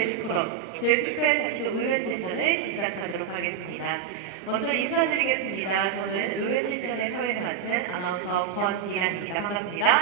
제주포럼 제주특별자치구 의회 세션을 시작하도록 하겠습니다. 먼저 인사드리겠습니다. 저는 의회 세션의 사회를 맡은 아나운서 권미란입니다. 반갑습니다.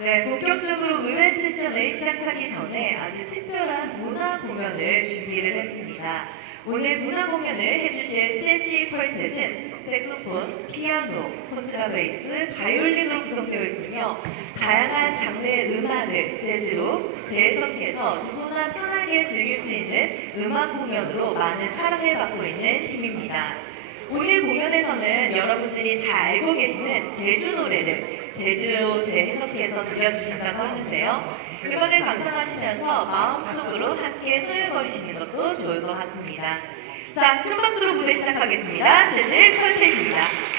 네, 본격적으로 의회 세션을 시작하기 전에 아주 특별한 문화 공연을 준비를 했습니다. 오늘 문화 공연을 해주실 재즈 퀄텟은 색소폰, 피아노, 콘트라베이스, 바이올린으로 구성되어 있으며 다양한 장르의 음악을 재즈로 재해석해서 누구나 편하게 즐길 수 있는 음악 공연으로 많은 사랑을 받고 있는 팀입니다. 오늘 공연에서는 여러분들이 잘 알고 계시는 제주 노래를 제주로 재해석해서 들려주신다고 하는데요. 음악을 감상하시면서 마음속으로 함께 흥얼거리시는 것도 좋을 것 같습니다. 자, 큰 박수로 무대 시작하겠습니다. 재즈 퀄텟입니다.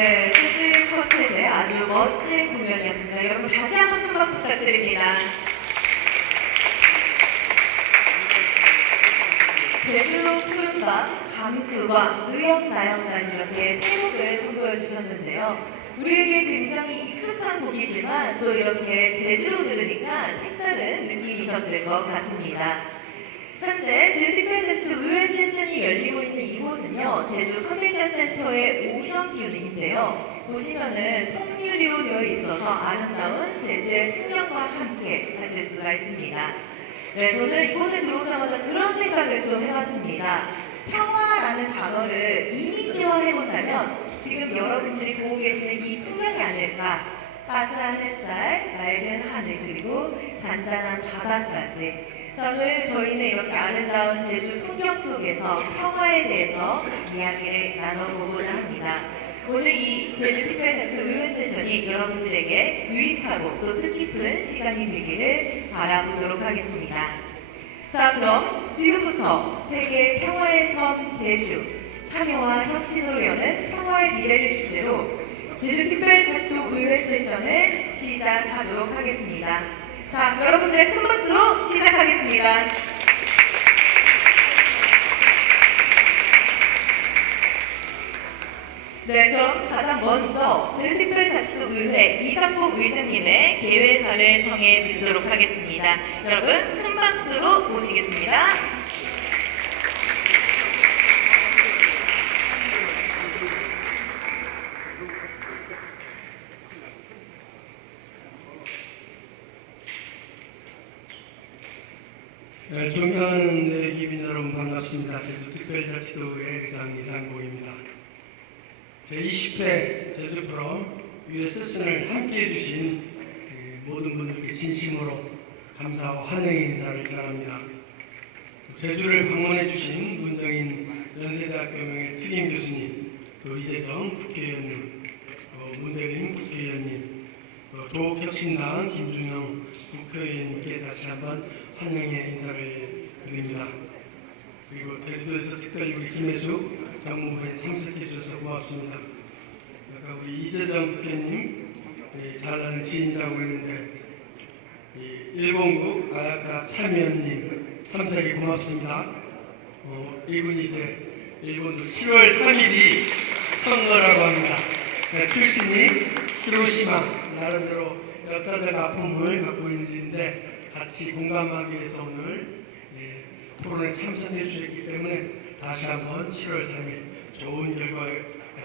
네, 재즈 쿼텟의 아주 멋진 공연이었습니다. 여러분 다시 한번 큰 박수 부탁드립니다. 제주도 푸른밤, 감수와 의역나영까지 이렇게 세 곡을 선보여 주셨는데요. 우리에게 굉장히 익숙한 곡이지만 또 이렇게 제주로 들으니까 색다른 느낌이셨을 것 같습니다. 현재 제주특별자치도 의회 세션이 열리고 있는 이곳은요, 제주 컨벤션 센터의 오션 뷰인데요. 보시면은 통유리로 되어 있어서 아름다운 제주의 풍경과 함께 하실 수가 있습니다. 네, 저는 이곳에 들어오자마자 그런 생각을 좀 해봤습니다. 평화라는 단어를 이미지화 해본다면 지금 여러분들이 보고 계시는 이 풍경이 아닐까. 따스한 햇살, 맑은 하늘, 그리고 잔잔한 바다까지. 저희는 이렇게 아름다운 제주 풍경 속에서 평화에 대해서 이야기를 나눠보고자 합니다. 오늘 이 제주특별자치도 의회 세션이 여러분들에게 유익하고 또 뜻깊은 시간이 되기를 바라보도록 하겠습니다. 자, 그럼 지금부터 세계 평화의 섬 제주, 참여와 혁신으로 여는 평화의 미래를 주제로 제주특별자치도 의회 세션을 시작하도록 하겠습니다. 자, 여러분들의 큰 박수로 시작하겠습니다. 네, 그럼 가장 먼저 제주특별자치도 의회 이상복 의장님의 개회사를 정해 드리도록 하겠습니다. 여러분, 큰 박수로 모시겠습니다. 존경하는 기민 여러분 반갑습니다. 제주특별자치도의 의장 이상복입니다. 제20회 제주프롬 의회 세션을 함께해 주신 모든 분들께 진심으로 감사와 환영의 인사를 전합니다. 제주를 방문해 주신 문정인 연세대학교 명예 특임 교수님, 또 이재정 국회의원님, 또 문대림 국회의원님, 또 조국혁신당 김준영 국회의원님께 다시 한번 환영의 인사를 드립니다. 그리고 제주도에서 특별히 우리 김혜수 정무부에 참석해 주셔서 고맙습니다. 아까 우리 이재정 국회의원님 잘 아는 지인이라고 했는데 일본국 아야카 참여원님 참석이 고맙습니다. 이분이 이제 일본도 10월 3일이 선거라고 합니다. 출신이 히로시마, 나름대로 역사적 아픔을 갖고 있는 지인데 같이 공감하기 위해서 오늘 토론에 참석해 주셨기 때문에 다시 한번 7월 3일 좋은 결과가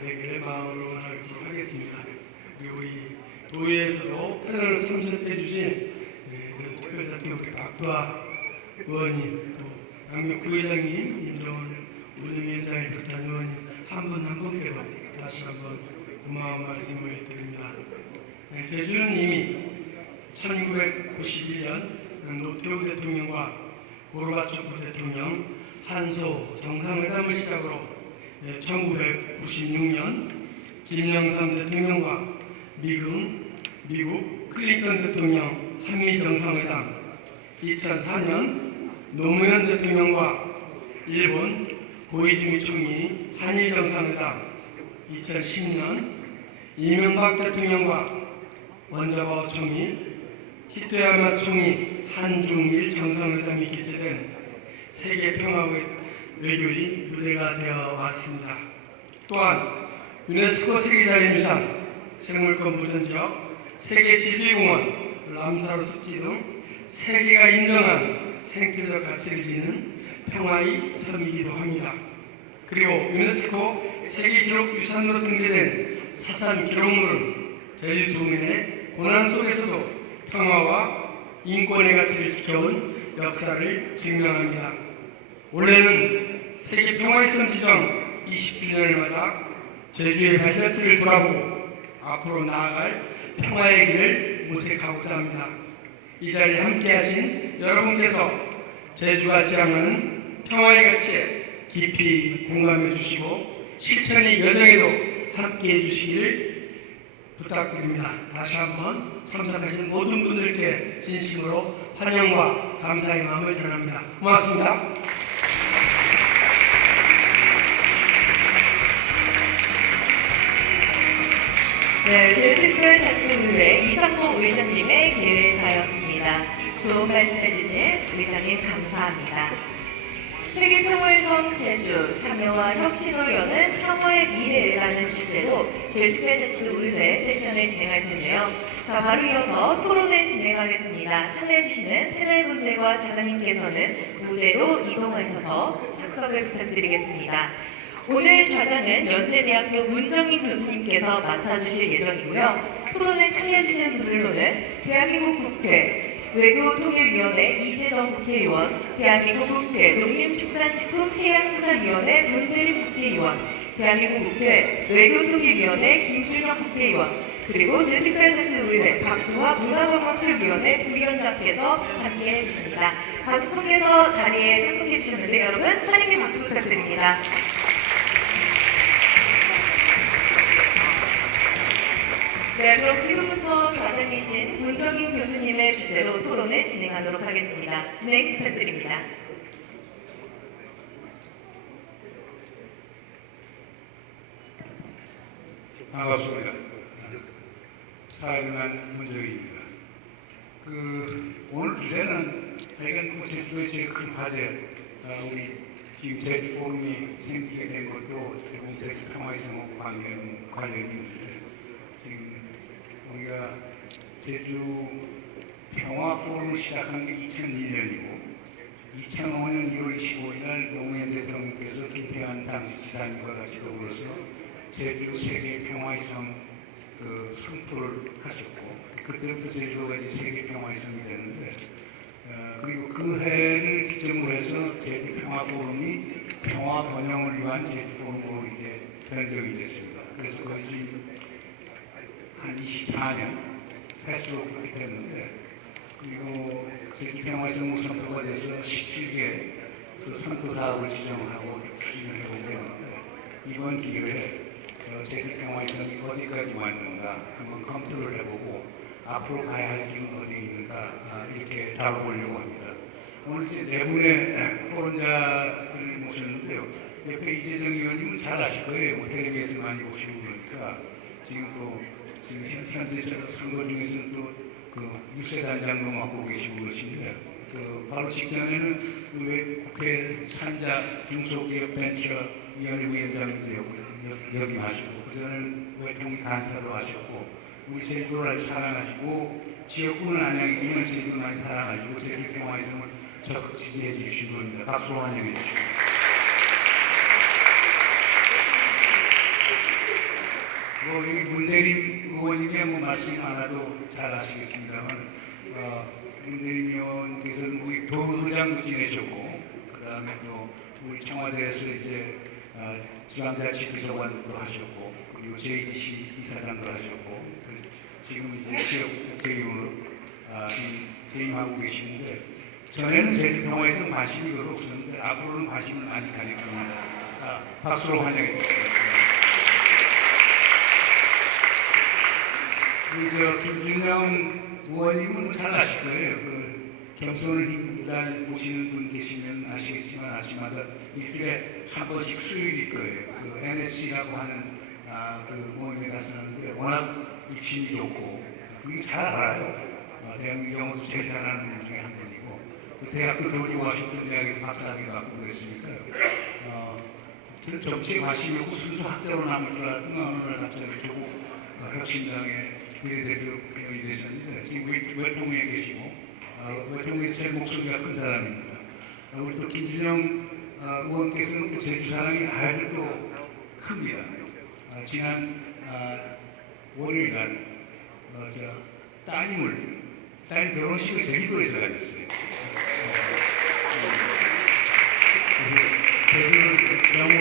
되기를 마음으로 원하도록 하겠습니다. 그리고 우리 도의회에서도 패널로 참석해 주신 특별자치도 우리 박두아 의원님, 또 양명 부의장님, 임정원 운영위원장을 비롯한 의원님 한 분 한 분께도 다시 한번 고마운 말씀을 드립니다. 제주는 이미 1991년 노태우 대통령과 고르바초프 대통령 한소 정상회담을 시작으로 1996년 김영삼 대통령과 미국 클린턴 대통령 한미 정상회담, 2004년 노무현 대통령과 일본 고이즈미 총리 한일 정상회담, 2010년 이명박 대통령과 원자바오 총리, 히토야마 총리 한중일 정상회담이 개최된 세계 평화 외교의 무대가 되어 왔습니다. 또한 유네스코 세계자연유산, 생물권 보전지역, 세계 지질공원, 람사르 습지 등 세계가 인정한 생태적 가치를 지닌 평화의 섬이기도 합니다. 그리고 유네스코 세계기록유산으로 등재된 사산 기록물은 제주도민의 고난 속에서도 평화와 인권의 가치를 지켜온 역사를 증명합니다. 올해는 세계 평화의 섬 지정 20주년을 맞아 제주의 발자취를 돌아보고 앞으로 나아갈 평화의 길을 모색하고자 합니다. 이 자리에 함께하신 여러분께서 제주가 지향하는 평화의 가치에 깊이 공감해 주시고 실천의 여정에도 함께해 주시기를 부탁드립니다. 다시 한번 참석하신 모든 분들께 진심으로 환영과 감사의 마음을 전합니다. 고맙습니다. 네, 제특별자치의회 이상봉 의장님의 기획사였습니다. 좋은 말씀해주신 의장님 감사합니다. 세계평화의 성 제주, 참여와 혁신을 여는 평화의 미래라는 주제로 제주특별자치의회 세션을 진행할 텐데요. 자, 바로 이어서 토론을 진행하겠습니다. 참여해주시는 패널분들과 좌장님께서는 무대로 이동하셔서 착석을 부탁드리겠습니다. 오늘 좌장은 연세대학교 문정인 교수님께서 맡아주실 예정이고요. 토론에 참여해주시는 분들로는 대한민국 국회 외교통일위원회 이재정 국회의원, 대한민국 국회 농림축산식품해양수산위원회 문대림 국회의원, 대한민국 국회 외교통일위원회 김준혁 국회의원, 그리고 제주특별자치의회 박두화 문화관광철위원회 부위원장께서 함께해 주십니다. 다섯 분께서 자리에 착석해 주셨는데 여러분 환영의 박수 부탁드립니다. 네, 그럼 지금부터 좌장이신 문정인 교수님의 주제로 토론을 진행하도록 하겠습니다. 진행 부탁드립니다. 반갑습니다. 사회만 문정입니다. 오늘 주제는 하여간 제주도의 제일 큰 화제, 우리 지금 제주 포럼이 생기게 된 것도 결국 제주 평화의성 관련이 있는데 지금 우리가 제주 평화 포럼을 시작한 게 2001년이고 2005년 1월 25일 날 노무현 대통령께서 김태환 당시 지사님과 같이 더불어서 제주 세계 평화의성 선포를 하셨고 그때부터 제주도가 이제 세계 평화의성이 되는데 그리고 그 해를 기점으로 해서 제주 평화 포럼이 평화 번영을 위한 제주 포럼으로 이제 변경이 됐습니다. 그래서 거의 지금 한 24년 횟수로 그렇게 됐는데 그리고 제주 평화의성 선포가 돼서 17개 선포 사업을 지정하고 추진을 해보게 되는데 이번 기회에 제주 평화의성이 어디까지 왔는가 한번 검토를 해보고 앞으로 가야 할 길은 어디에 있는가 이렇게 다뤄보려고 합니다. 오늘 이제 네 분의 토론자들을 모셨는데요. 옆에 이재정 의원님은 잘 아실 거예요. 뭐 텔레비에서 많이 보시고 그러니까 지금 현재 선거 중에서는 또 유세단장도 맡고 계시고 그러신데 바로 직전에는 국회 산자 중소기업 벤처위원회 위원장도 역임하시고 그전에는 외통위 간사로 하셨고 우리 제주를 아주 사랑하시고 지역구는 안양이지만 제주를 많이 사랑하시고 제주 평화의성을 적극 지지해 주신 겁니다. 박수로 환영해 주시고 여기 문대림 의원님의 말씀 하나도 잘 아시겠습니다만 문대림 의원께서는 우리 도의장도 지내셨고 그 다음에 또 우리 청와대에서 이제 지방자치비서관도 하셨고 그리고 JDC 이사장도 하셨고 지금 이제 지역 국회의원으로 재임하고 계시는데 전에는 제주 평화에서 관심이 별로 없었는데 앞으로는 관심을 많이 가질 겁니다. 박수로 환영해 주십시오. 우리 김준영 의원님은 잘 아실 거예요. 겸손을 힘날 보시는 분 계시면 아시겠지만 아침마다 일주일에 한 번씩 수요일일 거예요. NSC라고 하는 모임에 갔었는데 워낙 입심이 좋고 그리고 잘 알아요. 대한민국 영어도 제일 잘하는 분 중에 한 분이고 또 대학도 조지 워싱턴 대학에서 박사학위를 받고 그랬으니까요. 정치에 관심이 없고 순수 학자로 남을 줄 알았더니 어느 날 갑자기 조국 혁신당의 비례대표 의원이 되셨는데 지금 외통위에 계시고 외통위에서 제일 목소리가 큰 사람입니다. 우리 또 김준영 의원께서는 또 제주 사랑이 아주 큽니다. 지난 월요일 날 딸 결혼식을 제주도에서 가졌어요. 제주는 너무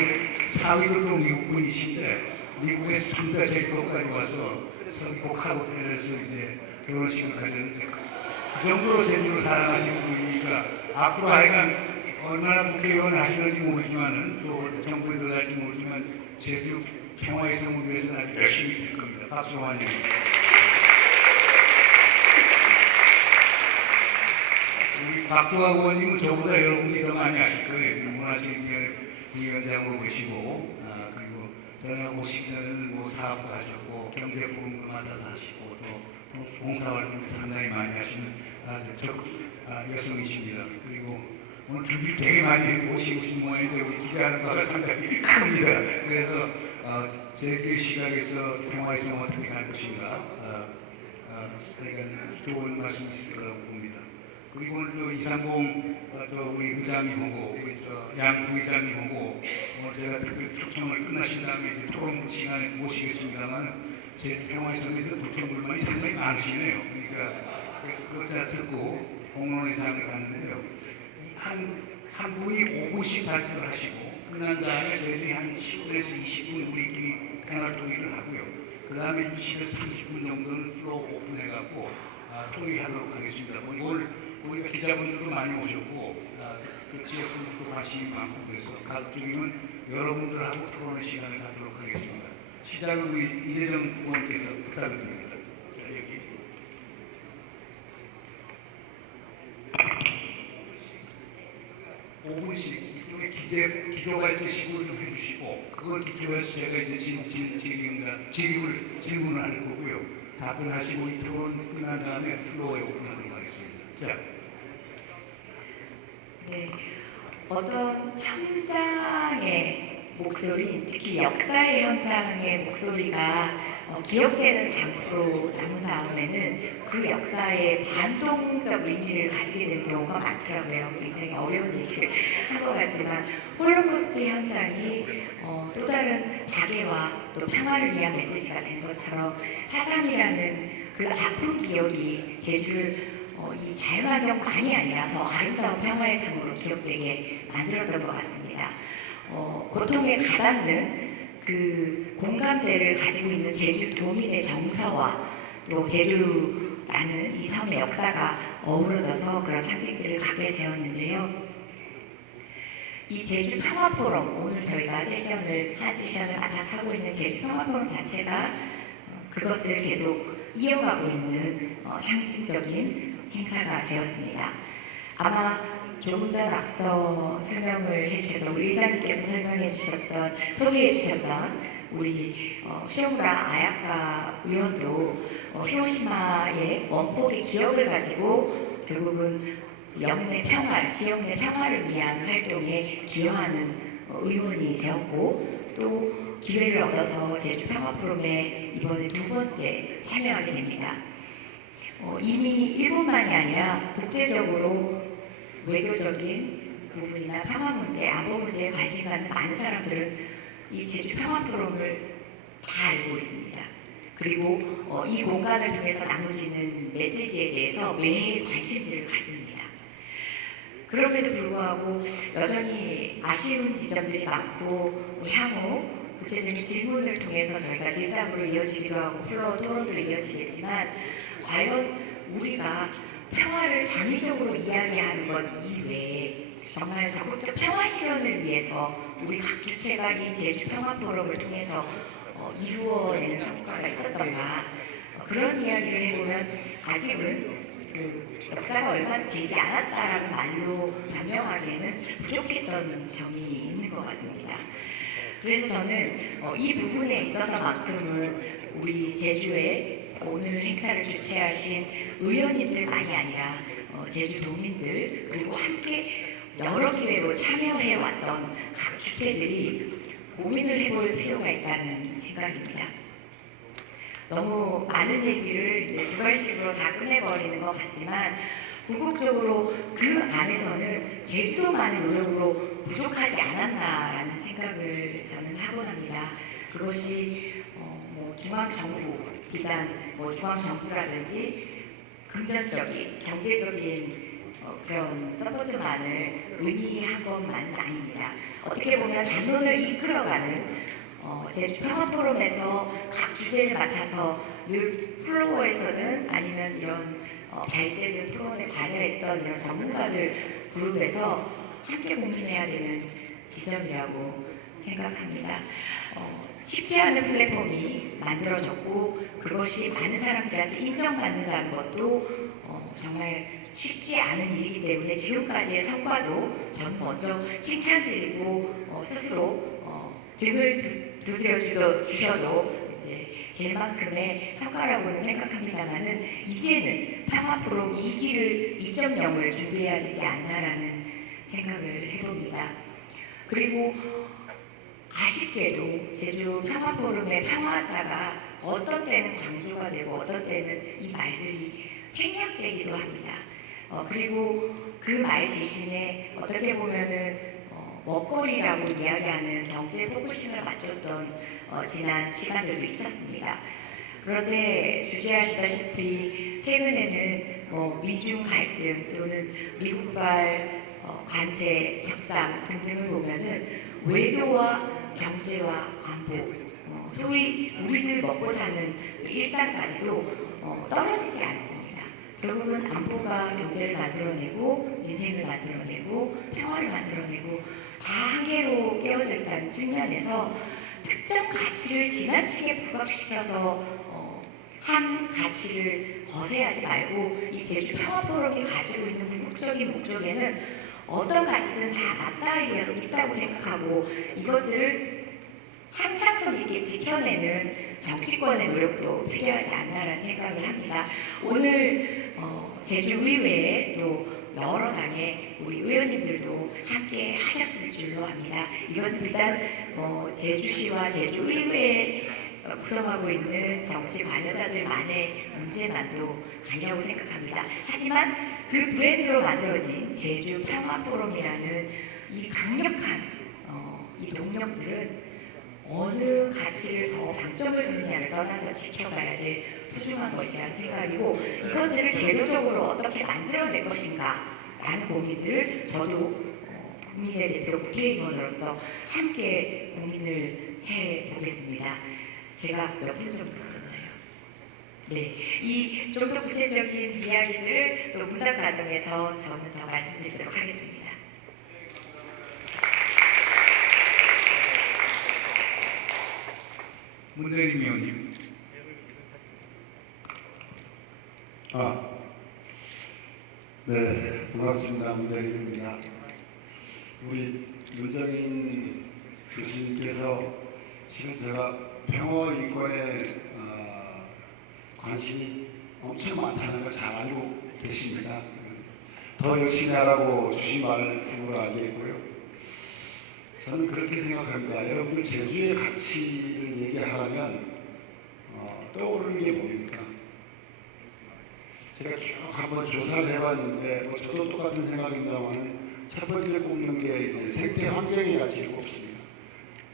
사위도 또 미국 분이신데 미국에서 춘다 제주도까지 와서 서귀포카 호텔에서 이제 결혼식을 가졌는데 그 정도로 제주를 사랑하시는 분이니까 앞으로 하여간 얼마나 국회의원을 하시는지 모르지만은 또 정부에 들어갈지 모르지만 제주 평화의성을 위해서는 아주 열심히 될 겁니다. 박수 환영합니다. 우리 박두화 의원님은 저보다 여러분이 더 많이 아실 거예요. 문화체육위원장으로 계시고 그리고 전에 오시기 전에는 뭐 사업도 하셨고 경제 포럼도 맡아서 하시고 또 봉사활동도 상당히 많이 하시는 아주 여성이십니다. 그리고 오늘 준비를 되게 많이 오신 모양인데 우리 기대하는 바가 상당히 큽니다. 그래서 제 시각에서 평화의 성 어떻게 갈 것인가 저희가 좋은 말씀이 있을 거라고 봅니다. 그리고 오늘 또 이상봉 또 우리 의장님하고 우리 양 부의장님하고 오늘 제가 특별 초청을 끝나신 다음에 이제 토론 시간에 모시겠습니다만 제 평화의 성에서 도청 불만이 상당히 많으시네요. 그러니까 그래서 그걸 다 듣고 공론회장을 갔는데요. 한 분이 5분씩 발표를 하시고 끝난 다음에 저희들이 한 10분에서 20분 우리끼리 패널 토의를 하고요. 그 다음에 20에서 30분 정도는 플로우 오픈해갖고 토의하도록 하겠습니다. 오늘 우리가 기자분들도 많이 오셨고 그 지역분들도 관심이 많고 그래서 가급적이면 여러분들하고 토론의 시간을 갖도록 하겠습니다. 시작을 우리 이재정 의원께서 부탁을 드립니다. 자, 여기. (5분씩) 이쪽에 기조갈등식으로 좀 해주시고 그걸 기초해서 제가 이제 질문을 할 거고요. 답변하시고 이 토론 끝난 다음에 플로어에 오픈하도록 하겠습니다. 자. 네, 어떤 현장의 목소리, 특히 역사의 현장의 목소리가 기억되는 장소로 남은 다음에는 그 역사의 반동적 의미를 가지게 되는 경우가 많더라고요. 굉장히 어려운 얘기를 한 것 같지만 홀로코스트 현장이 또 다른 박애와 또 평화를 위한 메시지가 된 것처럼 4.3이라는 그 아픈 기억이 제주를 이 자연환경만이 아니라 더 아름다운 평화의 삶으로 기억되게 만들었던 것 같습니다. 고통에 가닿는 그 공감대를 가지고 있는 제주도민의 정서와 또 제주라는 이 섬의 역사가 어우러져서 그런 상징들을 갖게 되었는데요. 이 제주 평화포럼, 오늘 저희가 한 세션을 맡아서 하고 있는 제주 평화포럼 자체가 그것을 계속 이어가고 있는 상징적인 행사가 되었습니다. 아마 조금 전 앞서 설명을 해주셨던 우리 의장님께서 소개해주셨던 우리 시오무라 아야카 의원도 히로시마의 원폭의 기억을 가지고 결국은 영내 평화, 지역 내 평화를 위한 활동에 기여하는 의원이 되었고 또 기회를 얻어서 제주 평화포럼에 이번에 2번째 참여하게 됩니다. 이미 일본만이 아니라 국제적으로 외교적인 부분이나 평화 문제, 안보 문제에 관심 갖는 많은 사람들은 이 제주 평화포럼을 다 알고 있습니다. 그리고 이 공간을 통해서 나눠지는 메시지에 대해서 매해 관심들을 갖습니다. 그럼에도 불구하고 여전히 아쉬운 지점들이 많고 향후 구체적인 질문을 통해서 저희가 질답으로 이어지기도 하고 플로어 토론도 이어지겠지만 과연 우리가 평화를 단위적으로 이야기하는 것 이외에 정말 적극적 평화 실현을 위해서 우리 각 주체가 이 제주 평화포럼을 통해서 이루어내는 성과가 있었던가 그런 이야기를 해보면 아직은 그 역사가 얼마 되지 않았다라는 말로 변명하기에는 부족했던 점이 있는 것 같습니다. 그래서 저는 이 부분에 있어서만큼은 우리 제주에 오늘 행사를 주최하신 의원님들만이 아니라 제주도민들 그리고 함께 여러 기회로 참여해왔던 각 주체들이 고민을 해볼 필요가 있다는 생각입니다. 너무 많은 얘기를 이제 두발씩으로 다 끝내버리는 것 같지만 궁극적으로 그 안에서는 제주도만의 노력으로 부족하지 않았나라는 생각을 저는 하곤 합니다. 그것이 중앙정부, 비단 중앙정부라든지 금전적인, 경제적인 그런 서포트만을 의미한 것만은 아닙니다. 어떻게 보면 담론을 이끌어가는 제주 평화포럼에서 각 주제를 맡아서 늘 플로어에서든 아니면 이런 발제든 토론에 관여했던 이런 전문가들 그룹에서 함께 고민해야 되는 지점이라고 생각합니다. 쉽지 않은 플랫폼이 만들어졌고 그것이 많은 사람들한테 인정받는다는 것도 정말 쉽지 않은 일이기 때문에 지금까지의 성과도 저는 먼저 칭찬드리고 스스로 등을 두드려 주셔도 이제 될 만큼의 성과라고는 생각합니다만은 이제는 평화 포럼 2기를 2.0을 준비해야 되지 않나라는 생각을 해봅니다. 그리고 아쉽게도 제주 평화 포럼의 평화자가 어떤 때는 강조가 되고 어떤 때는 이 말들이 생략되기도 합니다. 그리고 그 말 대신에 어떻게 보면은 먹거리라고 이야기하는 경제 포커싱을 맞췄던 지난 시간들도 있었습니다. 그런데 주제하시다시피 최근에는 미중 갈등 또는 미국발 관세 협상 등등을 보면은 외교와 경제와 안보, 소위 우리들 먹고 사는 일상까지도 떨어지지 않습니다. 결국은 안보가 경제를 만들어내고 민생을 만들어내고 평화를 만들어내고 다 한계로 깨어져 있다는 측면에서 특정 가치를 지나치게 부각시켜서 한 가치를 거세하지 말고 이 제주 평화 포럼이 가지고 있는 궁극적인 목적에는 어떤 가치는 다 맞닿아 있다고 생각하고 이것들을 항상성 있게 지켜내는 정치권의 노력도 필요하지 않나라는 생각을 합니다. 오늘 제주의회에 또 여러 당의 우리 의원님들도 함께 하셨을 줄로 압니다. 이것은 비단 제주시와 제주의회에 구성하고 있는 정치 관여자들만의 문제만도 아니라고 생각합니다. 하지만 그 브랜드로 만들어진 제주 평화 포럼이라는 이 강력한 이 동력들은 어느 가치를 더 방점을 두느냐를 떠나서 지켜가야 될 소중한 것이라는 생각이고 이것들을 제도적으로 어떻게 만들어낼 것인가 라는 고민들을 저도 국민의 대표 국회의원으로서 함께 고민을 해보겠습니다. 제가 몇 분 정도 썼나요? 네, 이 좀 더 구체적인 이야기들을 또 문답 과정에서 저는 더 말씀드리도록 하겠습니다. 문대림 의원님. 네, 고맙습니다. 문대림입니다. 우리 윤정인 교수님께서 실은 제가 평화 인권에 관심이 엄청 많다는 걸 잘 알고 계십니다. 그래서 더 열심히 하라고 주신 말씀으로 알겠고요. 저는 그렇게 생각합니다. 여러분들 제주의 가치를 얘기하라면 떠오르는 게 뭡니까? 제가 쭉 한번 조사를 해봤는데 저도 똑같은 생각입니다만 첫 번째 꼽는 게 이제 생태 환경의 가치를 꼽습니다.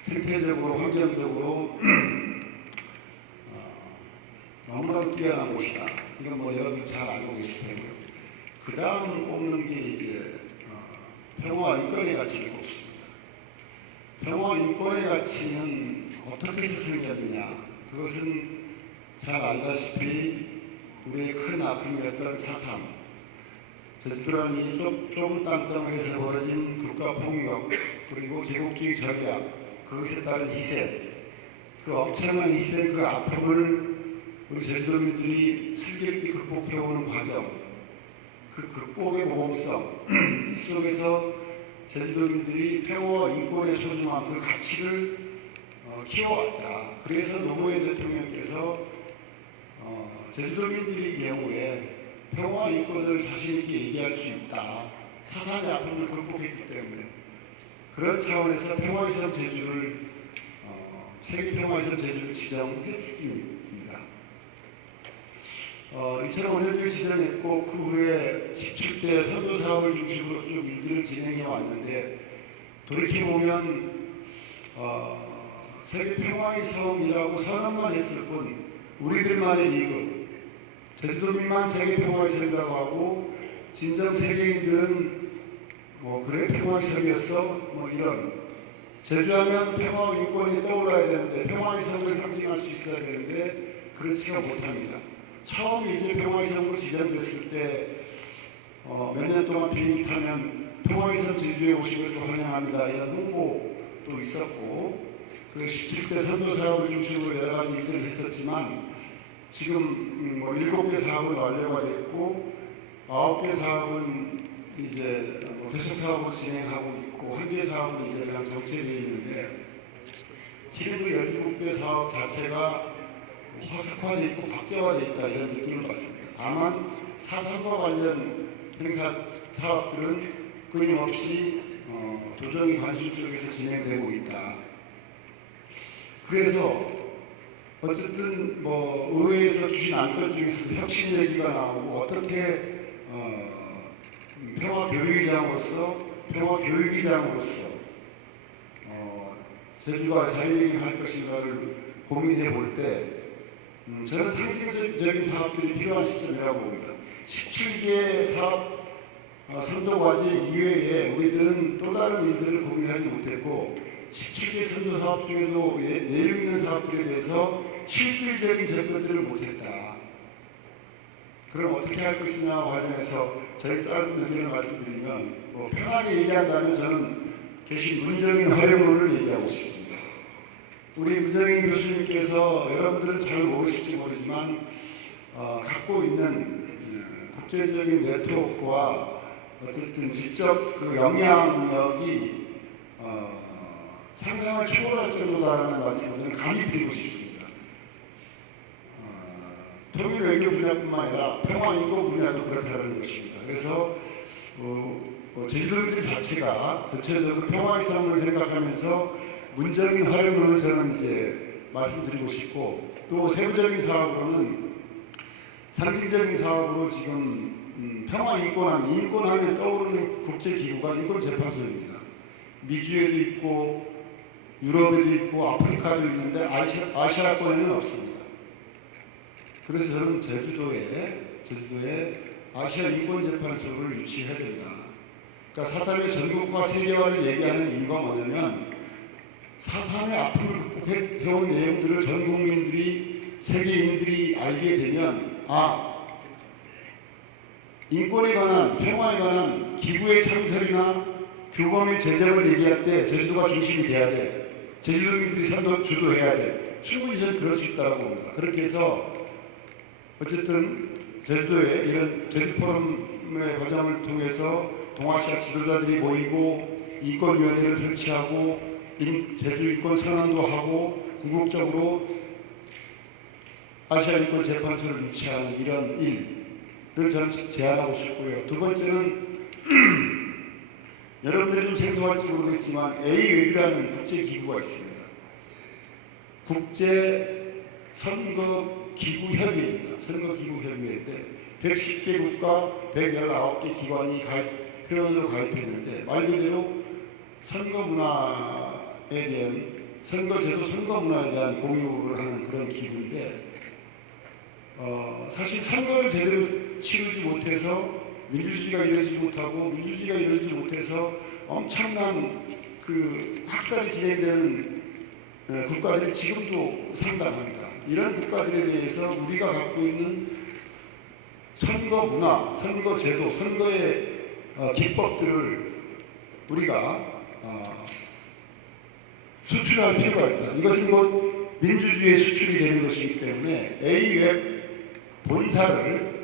생태적으로 환경적으로 너무나도 뛰어난 곳이다. 이건 여러분들 잘 알고 계실 테고요. 그 다음 꼽는 게 이제 평화 인권의 가치를 꼽습니다. 평화 인권의 가치는 어떻게 해서 생겼느냐? 그것은 잘 알다시피 우리의 큰 아픔이었던 4.3 제주도라는 이 좁은 땅덩어리에서 벌어진 국가폭력 그리고 제국주의 전략 그것에 따른 희생 그 엄청난 희생 그 아픔을 우리 제주도민들이 슬기롭게 극복해오는 과정 그 극복의 모범성 이 속에서 제주도민들이 평화와 인권의 소중함 그 가치를 키워왔다. 그래서 노무현 대통령께서 제주도민들의 경우에 평화 인권을 자신 있게 얘기할 수 있다. 사상의 아픔을 극복했기 때문에 그런 차원에서 평화위성 제주를 세계 평화위성 제주를 지정했습니다. 2005년도에 지정했고 그 후에 17대 선도 사업을 중심으로 쭉 일들을 진행해 왔는데 돌이켜보면 세계 평화위성이라고 선언만 했을 뿐 우리들만의 리그 제주도민만 세계 평화위성이라고 하고 진정 세계인들은 그래 평화위성이었어 이런 제주하면 평화 인권이 떠올라야 되는데 평화위성을 상징할 수 있어야 되는데 그렇지가 못합니다. 처음 이제 평화위성으로 지정됐을 때 몇 년 동안 비행기 타면 평화위성 제주에 오시고 해서 환영합니다 이런 홍보도 있었고 그 17대 선도 사업을 중심으로 여러 가지 일들을 했었지만 지금 7개 사업은 완료가 됐고 9개 사업은 이제 계속 사업을 진행하고 있고 1개 사업은 이제 그냥 정체되어 있는데 실은 그 17개 사업 자체가 화석화되어 있고 박제화되어 있다 이런 느낌을 받습니다. 다만 4.3과 관련 행사 사업들은 끊임없이 도정이 관심 속에서 진행되고 있다. 그래서 어쨌든 뭐 의회에서 주신 안건 중에서도 혁신 얘기가 나오고 어떻게 평화교육의장으로서 제주가 자리매김할 것인가를 고민해 볼 때 저는 상징적인 사업들이 필요한 시점이라고 봅니다. 17개 사업 선도과제 이외에 우리들은 또 다른 일들을 고민하지 못했고 17개 선도 사업 중에도 내용 있는 사업들에 대해서 실질적인 접근들을 못했다. 그럼 어떻게 할 것이냐 관련해서 저희 짧은 의견을 말씀드리면 편하게 얘기한다면 저는 계신 문정인 활용론을 얘기하고 싶습니다. 우리 문정인 교수님께서 여러분들은 잘 모르실지 모르지만 갖고 있는 국제적인 네트워크와 어쨌든 직접 그 영향력이 상상을 초월할 정도다라는 말씀을 저는 감히 드리고 싶습니다. 통일 외교 분야뿐만 아니라 평화 인권 분야도 그렇다는 것입니다. 그래서 제주도민들 자체가 전체적으로 평화 이상을 생각하면서 문적인 활용을 저는 이제 말씀드리고 싶고 또 세부적인 사업으로는 상징적인 사업으로 지금 평화 인권하면 떠오르는 국제기구가 인권재판소입니다. 미주에도 있고 유럽에도 있고 아프리카도 있는데 아시아권에는 없습니다. 그래서 저는 제주도에 아시아 인권재판소를 유치해야 된다. 그러니까 4.3의 전국화 세계화를 얘기하는 이유가 뭐냐면 4.3의 아픔을 극복해온 내용들을 전 국민들이 세계인들이 알게 되면 인권에 관한 평화에 관한 기구의 창설이나 규범의 제정을 얘기할 때 제주도가 중심이 돼야 돼. 제주도민들이 주도해야 돼. 충분히 저는 그럴 수 있다고 봅니다. 그렇게 해서 어쨌든 제주도에 이런 제주포럼의 과정을 통해서 동아시아 지도자들이 모이고 인권위원회를 설치하고 제주 인권 선언도 하고 궁극적으로 아시아 인권 재판소를 유치하는 이런 일을 저는 제안하고 싶고요. 두 번째는 여러분들이 좀 생소할지 모르겠지만 AWEB이라는 국제기구가 있습니다. 국제선거기구협의회입니다. 선거기구협의회인데 110개 국가 119개 기관이 회원으로 가입했는데 말 그대로 선거 문화에 대한 선거제도 선거 문화에 대한 공유를 하는 그런 기구인데 사실 선거를 제대로 치르지 못해서 민주주의가 이루어지지 못해서 엄청난 그 학살이 진행되는 국가들이 지금도 상당합니다. 이런 국가들에 대해서 우리가 갖고 있는 선거 문화, 선거 제도, 선거의 기법들을 우리가 수출할 필요가 있다. 이것은 뭐 민주주의의 수출이 되는 것이기 때문에 AWEB 본사를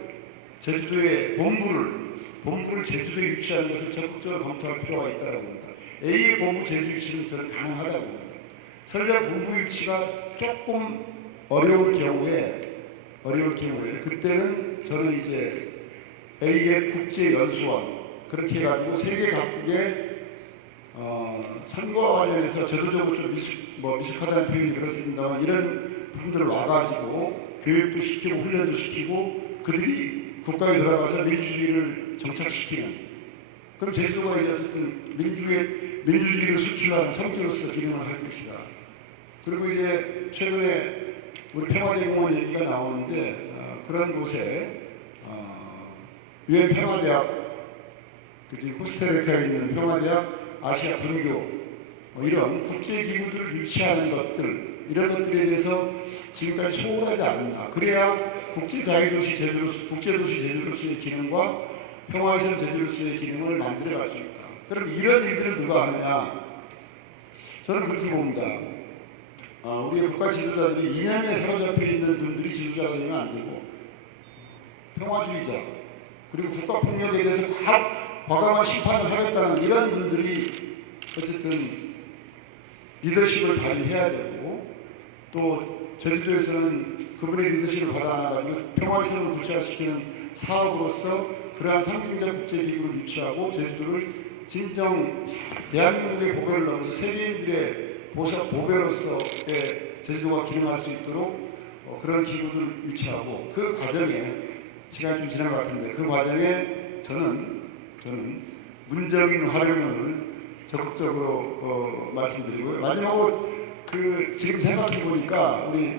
제주도의 본부를 제주도에 유치하는 것을 적극적으로 검토할 필요가 있다고 봅니다. AWEB 본부 제주 유치는 저는 가능하다고 봅니다. 설령 본부 유치가 조금 어려울 경우에 그때는 저는 이제 AWEB 국제연수원 그렇게 해가지고 세계 각국의 선거와 관련해서 제도적으로 좀 미숙하다는 표현이 그렇습니다만 이런 부분들을 와가지고 교육도 시키고 훈련도 시키고 그들이 국가에 돌아가서 민주주의를 정착시키는 그럼 제주도가 이제 어쨌든 민주주의를 수출하는 성지로서 기능을 할 것이다. 그리고 이제 최근에 우리 평화대공원 얘기가 나오는데 그런 곳에 유엔 평화대학 지금 코스타리카에 있는 평화대학 아시아 분교 이런 국제기구들을 유치하는 것들 이런 것들에 대해서 지금까지 소홀하지 않는다. 그래야 국제자유도시 제주도시의 기능과 평화시설 제주도시의 기능을 만들어갈 수 있다. 그럼 이런 일들을 누가 하느냐? 저는 그렇게 봅니다. 우리 국가 지도자들이 이념에 사로잡혀 있는 분들이 지도자가 되면 안 되고 평화주의자 그리고 국가폭력에 대해서 과감한 심판을 하겠다는 이런 분들이 어쨌든 리더십을 발휘해야 되고 또 제주도에서는 그분의 리더십을 받아가지고 평화위성을 구체화시키는 사업으로서 그러한 상징적 국제기구를 유치하고 제주도를 진정 대한민국의 보배를 넘어서 세계인들의 보배로서의 제주도가 기능할 수 있도록 그런 기구를 유치하고 그 과정에 시간이 좀 지난 것 같은데 그 과정에 저는 문적인 활용을 적극적으로 말씀드리고요. 마지막으로 지금 생각해 보니까 우리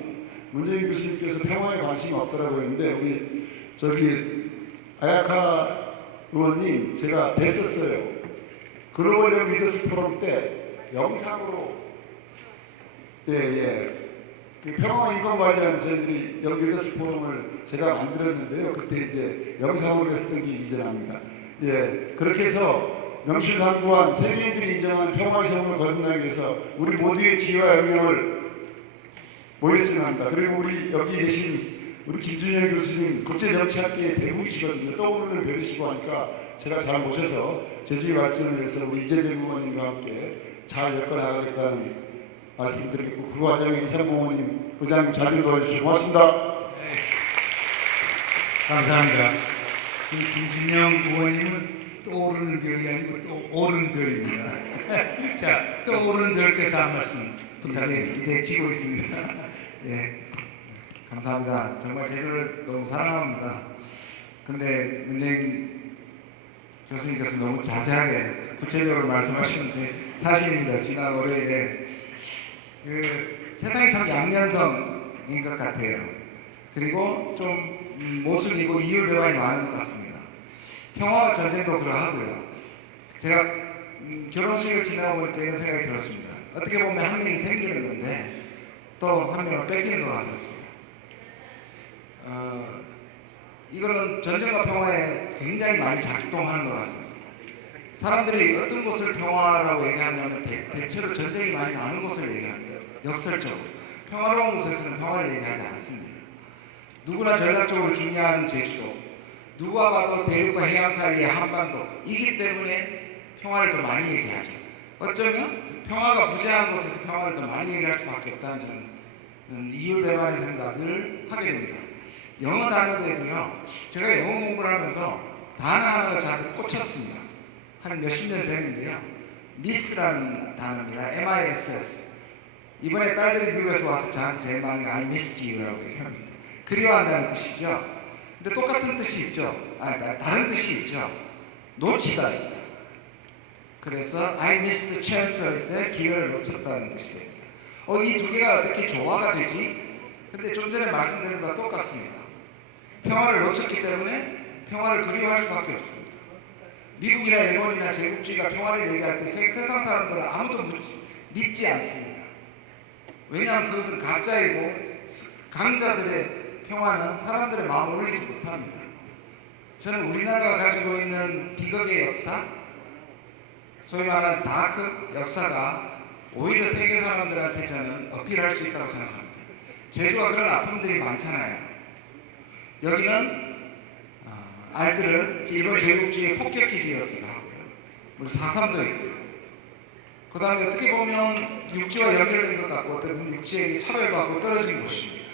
문재인 교수님께서 평화에 관심이 없더라고 했는데 우리 저기 아야카 의원님 제가 뵀었어요. 글로벌 리더십 포럼 때 영상으로 그 평화 인권 관련 저희들이 여기 리더십 포럼을 제가 만들었는데요. 그때 이제 영상으로 했던 게 이전합니다. 그렇게 해서 명실상부한 세계인들이 인정하는 평화위성을 거듭나기 위해서 우리 모두의 지혜와 역량을 모였으면 합니다. 그리고 우리 여기 계신 우리 김준영 교수님 국제정치학계의 대부이시거든요. 떠오르는 별이시고 하니까 제가 잘 모셔서 제주의 발전을 위해서 우리 이재정 의원님과 함께 잘 엮어나가겠다는 말씀드리고 그 과정에 이상봉 의원님 의장님 잘 좀 도와주시고 고맙습니다. 네. 감사합니다. 김진영 의원님은 떠오르는 별이 아니고 또 오른 별입니다. 자, 떠오르는 별께서 한 말씀 부탁드립니다. 이제 치고 있습니다. 예, 감사합니다. 정말 제주를 너무 사랑합니다. 근데 문재인 교수님께서 너무 자세하게 구체적으로 말씀하시는데 사실입니다. 지난 월요일에 세상이 참 양면성인 것 같아요. 그리고 좀 모순이고 이율배반이 많은 것 같습니다. 평화와 전쟁도 그러하고요. 제가 결혼식을 지나고 볼 때 이런 생각이 들었습니다. 어떻게 보면 한 명이 생기는 건데 또 한 명을 뺏기는 것 같았습니다. 이거는 전쟁과 평화에 굉장히 많이 작동하는 것 같습니다. 사람들이 어떤 곳을 평화라고 얘기하냐면 대체로 전쟁이 많이 나는 곳을 얘기합니다. 역설적으로. 평화로운 곳에서는 평화를 얘기하지 않습니다. 누구나 전략적으로 중요한 제주도, 누가 봐도 대륙과 해양 사이의 한반도이기 때문에 평화를 더 많이 얘기하죠. 어쩌면 평화가 무제한 곳에서 평화를 더 많이 얘기할 수밖에 없다는 저는 이율배반의 생각을 하게 됩니다. 영어 단어들도요. 제가 영어 공부를 하면서 단어 하나가 자꾸 꽂혔습니다. 한 몇십 년 전인데요. miss라는 단어입니다. M-I-S-S. 이번에 딸들이 미국에서 와서 저한테 제일 많은 게 I missed you라고 얘기합니다. 그리워한다는 뜻이죠. 근데 똑같은 뜻이 있죠. 다른 뜻이 있죠. 놓치다입니다. 그래서 I missed the chance 할 때 기회를 놓쳤다는 뜻이 됩니다. 이 두 개가 어떻게 조화가 되지? 근데 좀 전에 말씀드린 것과 똑같습니다. 평화를 놓쳤기 때문에 평화를 그리워할 수밖에 없습니다. 미국이나 일본이나 제국주의가 평화를 얘기할 때 세상 사람들은 아무도 믿지 않습니다. 왜냐하면 그것은 가짜이고 강자들의 평화는 사람들의 마음을 울리지 못합니다. 저는 우리나라가 가지고 있는 비극의 역사, 소위 말하는 다크 역사가 오히려 세계 사람들한테 저는 어필할 수 있다고 생각합니다. 제주가 그런 아픔들이 많잖아요. 여기는 알들은 일본 제국주의 폭격기 지역이기도 하고요. 그리고 4.3도 있고요. 그 다음에 어떻게 보면 육지와 연결된 것 같고 어떤 육지에 차별받고 떨어진 곳입니다.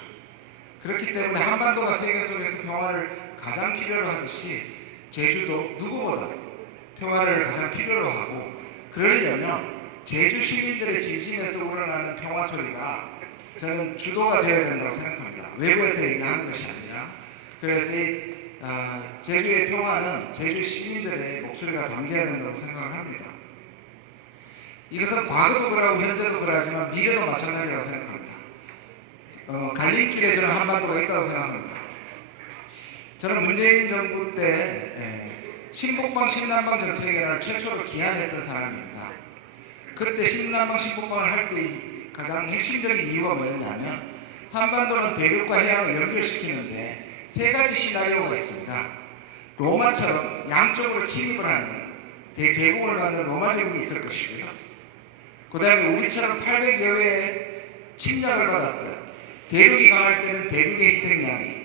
그렇기 때문에 한반도가 세계 속에서 평화를 가장 필요로 하듯이 제주도 누구보다 평화를 가장 필요로 하고 그러려면 제주 시민들의 진심에서 우러나는 평화 소리가 저는 주도가 되어야 된다고 생각합니다. 외부에서 얘기하는 것이 아니라. 그래서 제주의 평화는 제주 시민들의 목소리가 담겨야 된다고 생각을 합니다. 이것은 과거도 그러고 현재도 그러하지만 미래도 마찬가지라고 생각합니다. 갈림길에 저는 한반도가 있다고 생각합니다. 저는 문재인 정부 때 신북방 신남방 정책을 최초로 기한했던 사람입니다. 그때 신남방 신북방을 할 때 가장 핵심적인 이유가 뭐였냐면 한반도는 대륙과 해양을 연결시키는데 세 가지 시나리오가 있습니다. 로마처럼 양쪽으로 침입을 하는 대제국을 갖는 로마 제국이 있을 것이고요. 그 다음에 우리처럼 800여 회의 침략을 받았고요. 대륙이 강할 때는 대륙의 희생양이,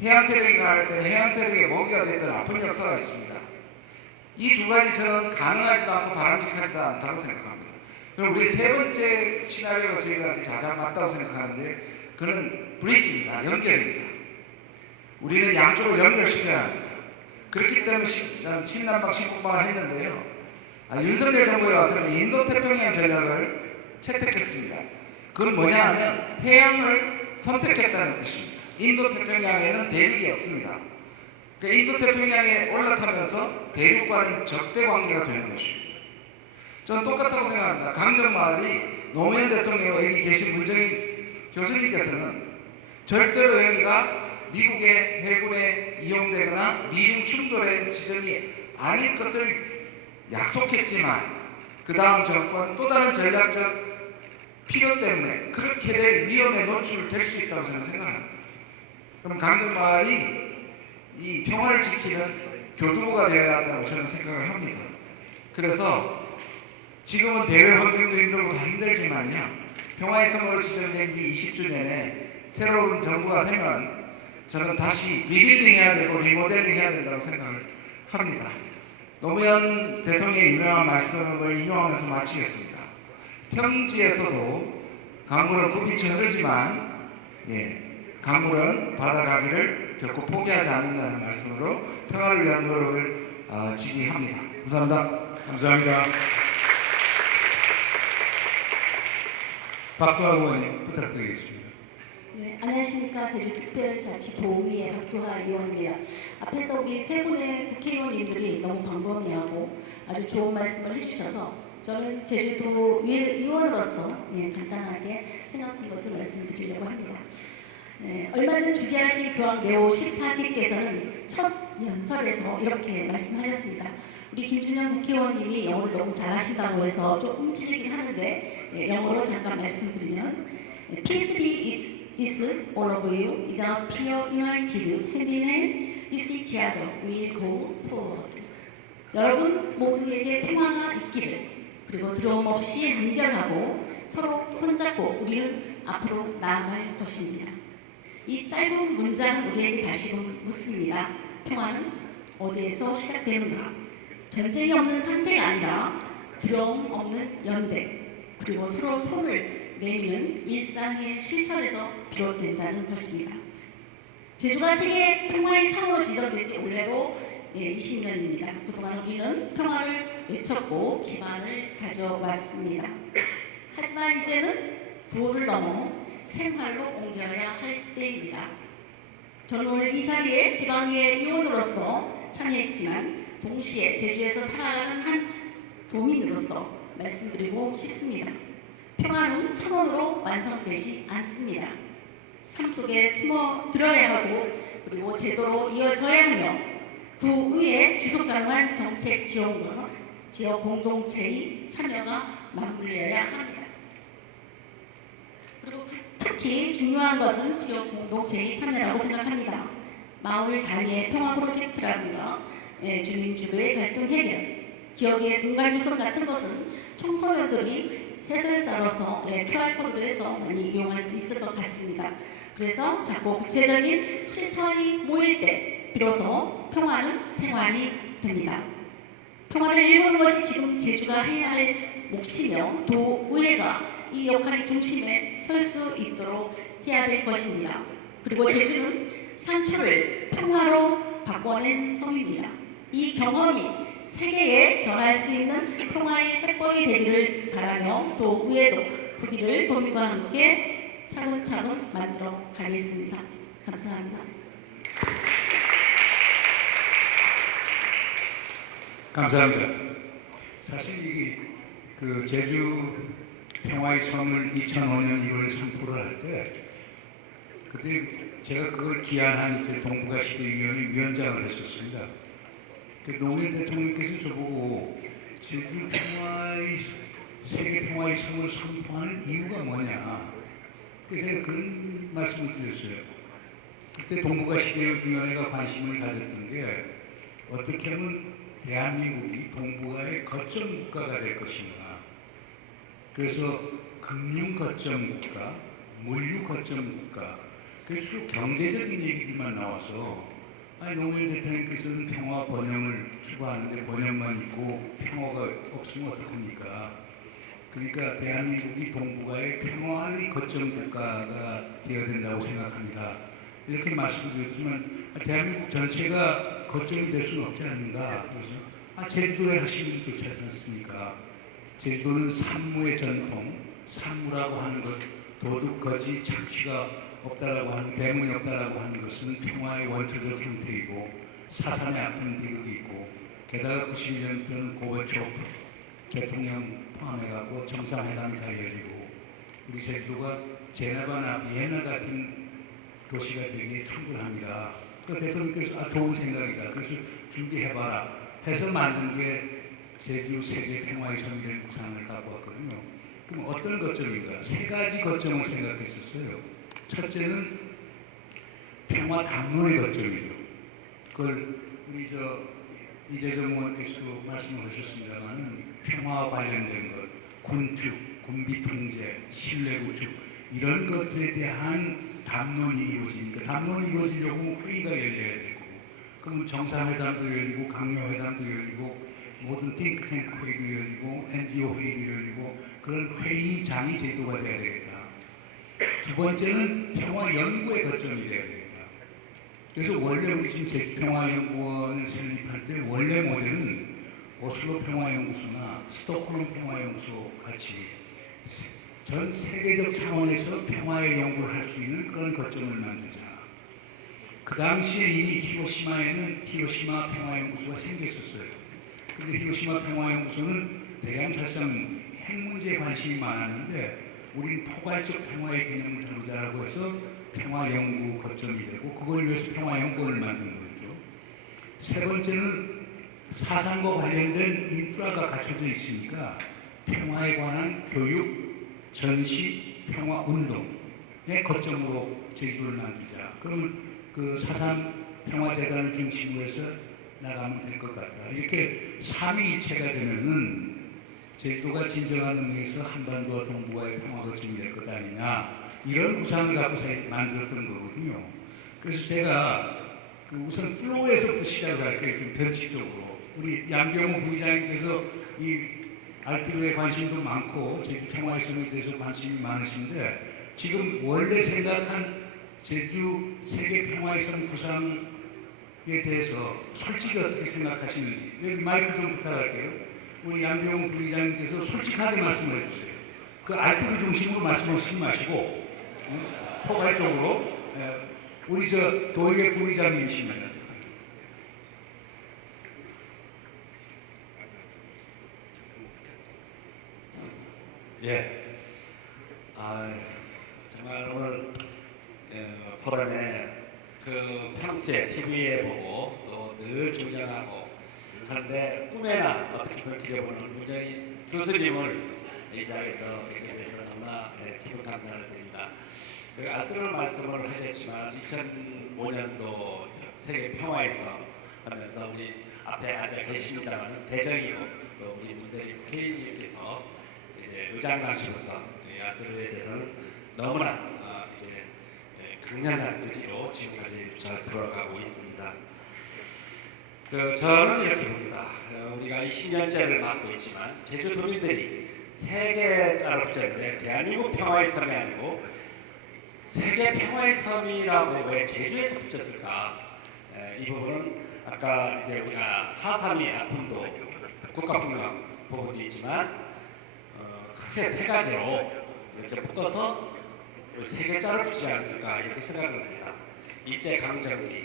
해양 세력이 강할 때는 해양 세력의 먹이가 됐던 아픈 역사가 있습니다. 이 두 가지 저는 가능하지도 않고 바람직하지도 않다고 생각합니다. 그럼 우리 세 번째 시나리오가 저희들한테 가장 맞다고 생각하는데 그는 브릿지입니다. 연결입니다. 우리는 양쪽을 연결시켜야 합니다. 그렇기 때문에 신남방 신공방을 했는데요. 윤석열 정부에 와서는 인도태평양 전략을 채택했습니다. 그건 뭐냐 하면 해양을 선택했다는 뜻입니다. 인도태평양에는 대륙이 없습니다. 그러니까 인도태평양에 올라타면서 대륙과는 적대 관계가 되는 것입니다. 저는 똑같다고 생각합니다. 강정마을이 노무현 대통령 여기 계신 문정인 교수님께서는 절대로 여기가 미국의 해군에 이용되거나 미중 충돌의 지점이 아닐 것을 약속했지만 그 다음 정권 또 다른 전략적 필요 때문에 그렇게 될 위험에 노출될 수 있다고 저는 생각합니다. 그럼 강정마을이 이 평화를 지키는 교두보가 되어야 한다고 저는 생각을 합니다. 그래서 지금은 대외 환경도 힘들고 다 힘들지만요. 평화의 선물을 지정된 지 20주년에 새로운 정부가 세면 저는 다시 리빌딩 해야 되고 리모델링 해야 된다고 생각을 합니다. 노무현 대통령의 유명한 말씀을 인용하면서 마치겠습니다. 평지에서도 강물은 굽이치 흐르지만 강물은 바다가기를 결코 포기하지 않는다는 말씀으로 평화를 위한 노력을 지지합니다. 감사합니다. 감사합니다. 박두하 의원님 부탁드리겠습니다. 네, 안녕하십니까. 제주특별자치도의회 박두하 의원입니다. 앞에서 우리 세 분의 국회의원님들이 너무 광범위하고 아주 좋은 말씀을 해주셔서 저는 제주도 의원으로서 간단하게 생각한 것을 말씀드리려고 합니다. 얼마 전 주기하신 교황 레오 14세께서는 첫 연설에서 이렇게 말씀하셨습니다. 우리 김준영 국회의원님이 영어를 너무 잘하신다고 해서 좀 움츠리긴 하는데 영어로 잠깐 말씀드리면 Peace be is all of you, without fear united, hand in hand, with each other, we'll go forward. 여러분 모두에게 평화가 있기를, 그리고 두려움 없이 한결하고 서로 손잡고 우리는 앞으로 나아갈 것입니다. 이 짧은 문장은 우리에게 다시금 묻습니다. 평화는 어디에서 시작되는가? 전쟁이 없는 상태가 아니라 두려움 없는 연대, 그리고 서로 손을 내미는 일상의 실천에서 비롯된다는 것입니다. 제주가 세계 평화의 상으로 지정된 지 올해로 20년입니다. 그동안 우리는 평화를 외쳤고 기반을 가져왔습니다. 하지만 이제는 구호를 넘어 생활로 옮겨야 할 때입니다. 저는 오늘 이 자리에 지방의회 의원으로서 참여했지만 동시에 제주에서 살아가는 한 도민으로서 말씀드리고 싶습니다. 평화는 선언으로 완성되지 않습니다. 삶 속에 숨어들어야 하고 그리고 제도로 이어져야 하며 그 위에 지속가능한 정책 지원과 지역 공동체의 참여가 맞물려야 합니다. 그리고 특히 중요한 것은 지역 공동체의 참여라고 생각합니다. 마을 단위의 평화 프로젝트라든가 주민 주도의 갈등 해결, 기억의 공간 유선 같은 것은 청소년들이 해설사로서 QR코드를 해서 많이 이용할 수 있을 것 같습니다. 그래서 자꾸 구체적인 실천이 모일 때 비로소 평화는 생활이 됩니다. 평화를 이루는 것이 지금 제주가 해야 할 몫이며 도의회가 이 역할의 중심에 설 수 있도록 해야 될 것입니다. 그리고 제주는 상처를 평화로 바꿔낸 섬입니다. 이 경험이 세계에 전할 수 있는 평화의 해법이 되기를 바라며 또 의회도 그 길을 도민과 함께 차근차근 만들어 가겠습니다. 감사합니다. 감사합니다. 사실 이 제주 평화의 섬을 2005년 1월에 선포를 할 때 그때 제가 그걸 기한한 동북아 시대위원회 위원장을 했었습니다. 노무현 대통령께서 저보고 제주 평화의 세계 평화의 섬을 선포하는 이유가 뭐냐? 그래서 제가 그런 말씀을 드렸어요. 그때 동북아 시대위원회가 관심을 가졌던 게 어떻게 하면 대한민국이 동북아의 거점 국가가 될 것인가. 그래서 금융 거점 국가, 물류 거점 국가, 그래서 경제적인 얘기들만 나와서 노무현 대통령께서는 평화 번영을 추구하는데 번영만 있고 평화가 없으면 어떡합니까? 그러니까 대한민국이 동북아의 평화의 거점 국가가 되어야 된다고 생각합니다. 이렇게 말씀드렸지만 대한민국 전체가 거점이 될 수는 없지 않는가. 그래서 제주도에 하시는 분도 있지 않습니까? 제주도는 산무의 전통, 산무라고 하는 것, 도둑, 거지, 착취가 없다라고 하는, 대문이 없다라고 하는 것은 평화의 원초적 형태이고 사상의 아픈 비극이 있고, 게다가 90년 전 고버초프 대통령 포함해가고 정상회담이 다 열리고, 우리 제주도가 제네바나 비엔나 같은 도시가 되기에 충분합니다. 그 대통령께서 좋은 생각이다. 그래서 준비해봐라 해서 만든 게 제주 세계 평화의 섬이라는 구상을 갖고 왔거든요. 그럼 어떤 거점인가? 세 가지 거점을 생각했었어요. 첫째는 평화 담론의 거점이죠. 그걸 우리 이재정 의원께서 말씀을 하셨습니다만은 평화와 관련된 것, 군축, 군비 통제, 신뢰 구축 이런 것들에 대한 담론이 이루어지니까, 담론이 이루어지려고 회의가 열려야 되고, 그러면 정상회담도 열리고 강요회담도 열리고 모든 띵크탱크 회의도 열리고 NGO 회의도 열리고 그런 회의장이 제도가 돼야 되겠다. 두 번째는 평화연구의 거점이 돼야 되겠다. 그래서 원래 우리 지금 제주평화연구원을 설립할 때 원래 모델은 오슬로 평화연구소나 스톡홀름 평화연구소 같이 전 세계적 차원에서 평화의 연구를 할 수 있는 그런 거점을 만들자. 그 당시에 이미 히로시마에는 히로시마 평화연구소가 생겼었어요. 그런데 히로시마 평화연구소는 대양찰상 핵 문제에 관심이 많았는데 우린 포괄적 평화의 개념을 다루자라고 해서 평화연구 거점이 되고, 그걸 위해서 평화연구원을 만든 거죠. 세 번째는 사상과 관련된 인프라가 갖춰져 있으니까 평화에 관한 교육, 전시, 평화운동의 거점으로 제주도를 만들자. 그러면 그 사상평화재단을 중심으로 해서 나가면 될 것 같다. 이렇게 삼위이체가 되면은 제주도가 진정한 의미에서 한반도와 동북아의 평화 거점이 될 것 아니냐, 이런 구상을 갖고 만들었던 거거든요. 그래서 제가 우선 플로우에서부터 시작을 할게요. 좀 변칙적으로. 우리 양병호 부의장님께서 이 알티로에 관심도 많고 제주 평화의 섬에 대해서 관심이 많으신데, 지금 원래 생각한 제주 세계 평화의 섬 구상에 대해서 솔직히 어떻게 생각하시는지, 여기 마이크 좀 부탁할게요. 우리 양병호 부의장님께서 솔직하게 말씀해 주세요. 그 알티로 중심으로 말씀하시지 마시고 포괄적으로. 우리 도의회 부의장님이십니다. 예. 정말 오늘 포럼에 평소에 TV에 보고 또 늘 존경하고 하는데 꿈에나 어떻게 보면 기려보는 문정희 교수님을 이 자리에서 뵙게 돼서 너무나 기분 감사를 드립니다. 알뜰한 말씀을 하셨지만 2005년도 세계 평화에서 하면서 우리 앞에 앉아 계십니다만 대정이요, 또 우리 문대리 국회의원님께서 이제 의장단시부터 알뜰에 대해서는 너무나 이제 강력한 의지로 지금까지 잘 돌아가고 있습니다. 저는 이렇게 봅니다. 우리가 20년째를 맡고 있지만 제주도민들이 세계자로 붙였는데 대한민국 평화의 섬이 아니고 세계 평화의 섬이라고 왜 제주에서 붙였을까? 이 부분은 아까 이제 우리가 4.3의 아픔도 국가풍력 부분이 있지만 크게 세 가지로 이렇게 묶어서 세계자를 붙이지 않았을까 이렇게 생각을 합니다. 일제강점기,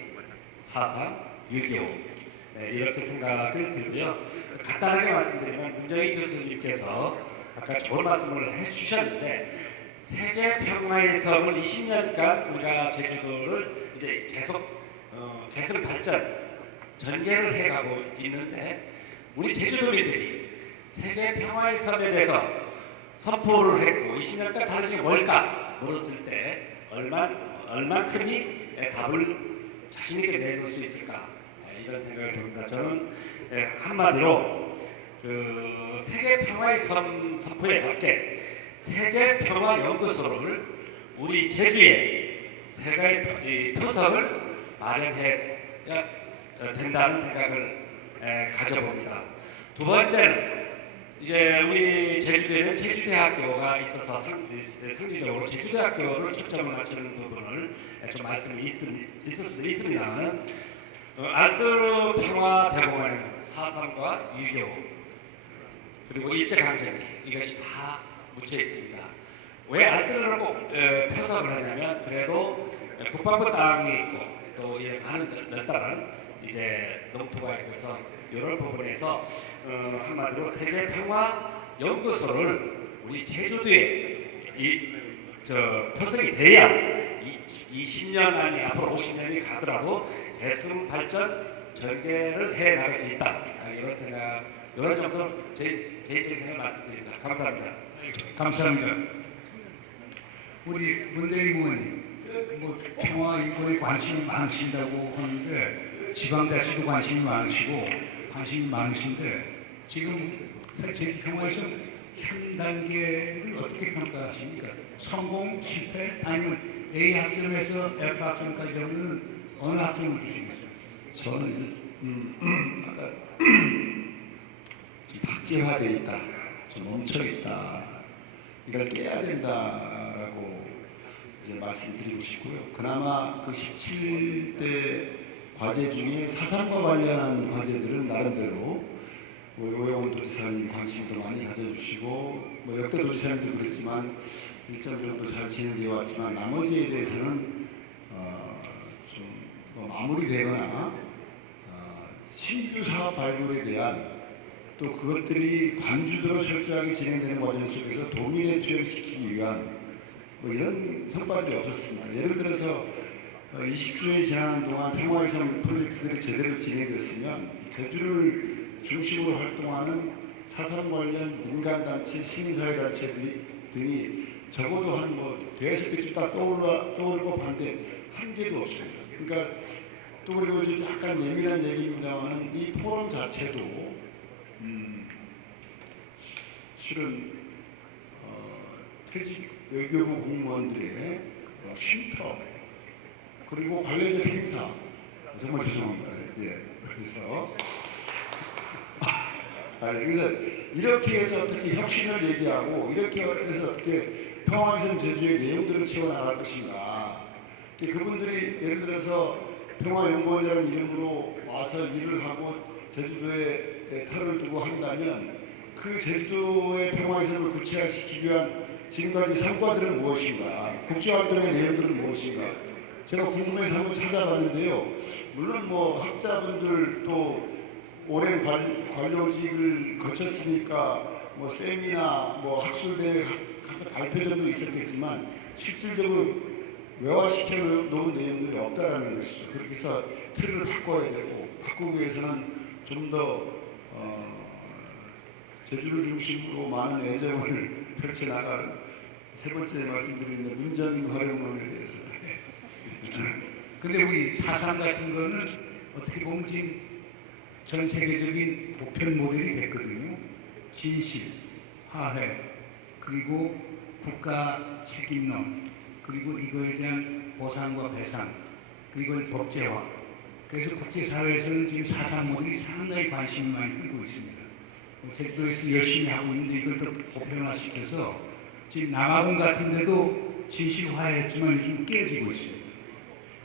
4.3, 6.25 이렇게 생각을 들고요. 간단하게 말씀드리면 문정희 교수님께서 아까 좋은 말씀을 해주셨는데, 세계 평화의 섬을 20년간 우리가 제주도를 이제 계속 개선 발전 전개를 해가고 있는데, 우리 제주도민들이 세계 평화의 섬에 대해서 선포를 했고 20년간 달라진 게 뭘까 물었을 때 얼만큼이 답을 자신 있게 내놓을 수 있을까, 이런 생각을 해봅니다. 저는 한마디로 세계 평화의 섬 선포에 맞게 세계 평화 연구소를 우리 제주에 세계 표석을 마련해야 된다는 생각을 가져봅니다. 두 번째는 이제 우리 제주 제주도에는 제주대학교가 있어서 상대적으로 제주대학교를 초점을 맞추는 부분을 좀 말씀이 있을 수도 있습니다만 알뜰 평화대공원에는 4.3과 6.25 그리고 일제강점기 이것이 다 묻혀 있습니다. 왜 알뜰을 꼭 표석을 하냐면 그래도 국방부 땅이 있고 또 많은 넓다란 이제 농토가 있어서 이런 부분에서 한마디로 세계 평화 연구소를 우리 제주도에 표석이 돼야 20년 아니 앞으로 50년이 가더라도 대승 발전 전개를 해 나갈 수 있다. 이런 정도 제 개인적인 생각 말씀드립니다. 감사합니다. 감사합니다. 우리 문대리 의원님, 뭐 평화 인권에 관심이 많으신다고 하는데 지방자치도 관심이 많으신데 지금 세계 평화에서 현 단계를 어떻게 평가하십니까? 성공, 실패, 아니면 A 학점에서 F 학점까지 하면 어느 학점을 주시겠어요? 저는 이제 아까 좀 박제화돼 있다, 좀 멈춰 있다, 이걸 깨야 된다라고 이제 말씀드리고 싶고요. 그나마 그 17대 과제 중에 4.3과 관련한 과제들은 나름대로 오영훈 도지사님 관심도 많이 가져주시고 뭐 역대 도지사님도 그랬지만 일정 정도 잘 진행되어 왔지만 나머지에 대해서는 좀 마무리되거나 신규 사업 발굴에 대한 또 그것들이 관주도로 철저하게 진행되는 과정 속에서 도민에 투영시키기 위한 뭐 이런 성과들이 없었습니다. 예를 들어서 20주년이 지나는 동안 평화의 섬 프로젝트들이 제대로 진행됐으면 제주를 중심으로 활동하는 4.3 관련 민간단체, 시민사회단체 등이 적어도 한 뭐 대여섯 개 쭉 다 떠올 법한데 한 개도 없습니다. 그러니까 또 그리고 좀 약간 예민한 얘기입니다만 이 포럼 자체도 실은 퇴직 외교부 공무원들의 쉼터 그리고 관례적 행사 정말 죄송합니다. 예, 그래서 그래서 이렇게 해서 어떻게 혁신을 얘기하고 이렇게 해서 어떻게 평화위성 제주의 내용들을 채워나갈 것인가. 그분들이 예를 들어서 평화연구원이라는 이름으로 와서 일을 하고 제주도에 터를 두고 한다면 그 제주도의 평화위성을 구체화시키기 위한 지금까지 성과들은 무엇인가, 국제활동의 내용들은 무엇인가. 제가 궁금해서 한번 찾아봤는데요. 물론 뭐 학자분들 또 오랜 관료직을 거쳤으니까 뭐 세미나 뭐 학술대회 가서 발표전도 있었겠지만 실질적으로 외화시켜 놓은 내용들이 없다라는 것이죠. 그렇게 해서 틀을 바꿔야 되고 바꾸기 위해서는 좀 더 제주를 중심으로 많은 애정을 펼쳐나갈 세 번째 말씀드리는 문적인 활용론에 대해서. 근데 우리 4.3 같은 거는 어떻게 보면 지금 전 세계적인 보편 모델이 됐거든요. 진실, 화해, 그리고 국가 책임론, 그리고 이거에 대한 보상과 배상, 그리고 법제화. 그래서 국제사회에서는 지금 4.3 모델이 상당히 관심을 많이 끌고 있습니다. 제주도에서 열심히 하고 있는데 이걸 더 보편화시켜서 지금 남아공 같은 데도 진실화했지만 요즘 깨지고 있습니다.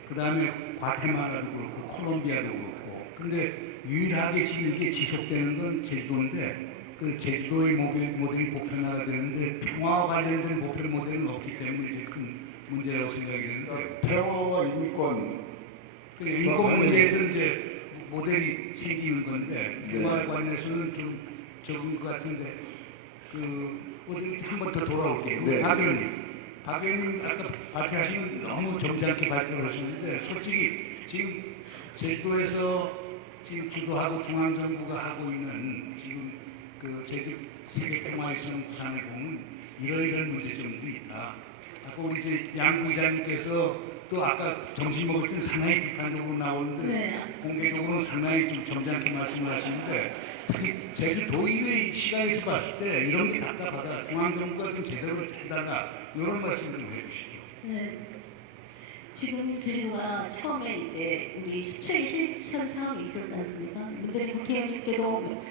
그 다음에 과테말라도 그렇고 콜롬비아도 그렇고. 그런데 유일하게 지금 이게 지속되는 건 제주도인데 그 제주도의 모델이 보편화가 되는데 평화와 관련된 보편 모델은 없기 때문에 이제 큰 문제라고 생각이 되는데 평화와 인권 인권 문제에서 이제 모델이 생기는 건데 평화에 관해서는 좀 적은 것 같은데 한 번 더 돌아올게요. 네. 박 의원님 아까 발표하시면 너무 점잖게 발표를 하셨는데 솔직히 지금 제주도에서 지금 주도하고 중앙정부가 하고 있는 지금 그 제주 세계 평화위성 구상을 보면 이러이러한 문제점들이 있다. 아까 우리 이제 양 부의장님께서 또 아까 점심 먹을 때 상당히 비판적으로 나오는데 네. 공개적으로는 상당히 좀 점잖게 말씀을 하시는데 특히 제주도의회 시각에서 봤을 때 이런 게 답답하다. 중앙정부가 좀 제대로 해달라. 이런 말씀을 좀 해주시죠. 네. 지금 제주가 처음에 이제 우리 17 실천 사업이 있었지 않습니까? 문대리 국회의원님께도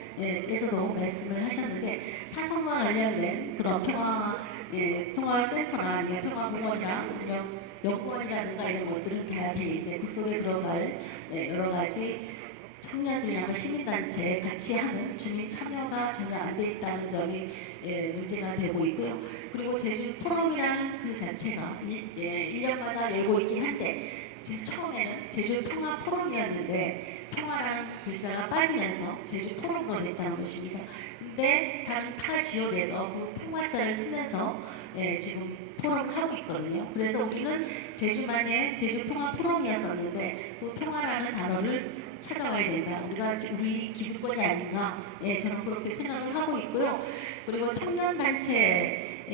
께서도 말씀을 하셨는데 사성과 관련된 그런 평화센터나 아니면 평화공원이나 아니면 연구원이라든가 이런 것들은 다 돼 있는데 그 속에 들어갈 여러 가지 청년들이나 시민단체 같이 하는 주민 참여가 전혀 안 돼 있다는 점이 문제가 되고 있고요. 그리고 제주 포럼이라는 그 자체가 1년마다 열고 있긴 한데 지금 처음에는 제주 평화 포럼이었는데 평화라는 글자가 빠지면서 제주 포럼으로 됐다는 것입니다. 근데 다른 타 지역에서 그 평화자를 쓰면서 지금 포럼을 하고 있거든요. 그래서 우리는 제주만의 제주 평화 포럼이었었는데 그 평화라는 단어를 찾아와야 된다. 우리 기득권이 아닌가. 저는 그렇게 생각을 하고 있고요. 그리고 청년단체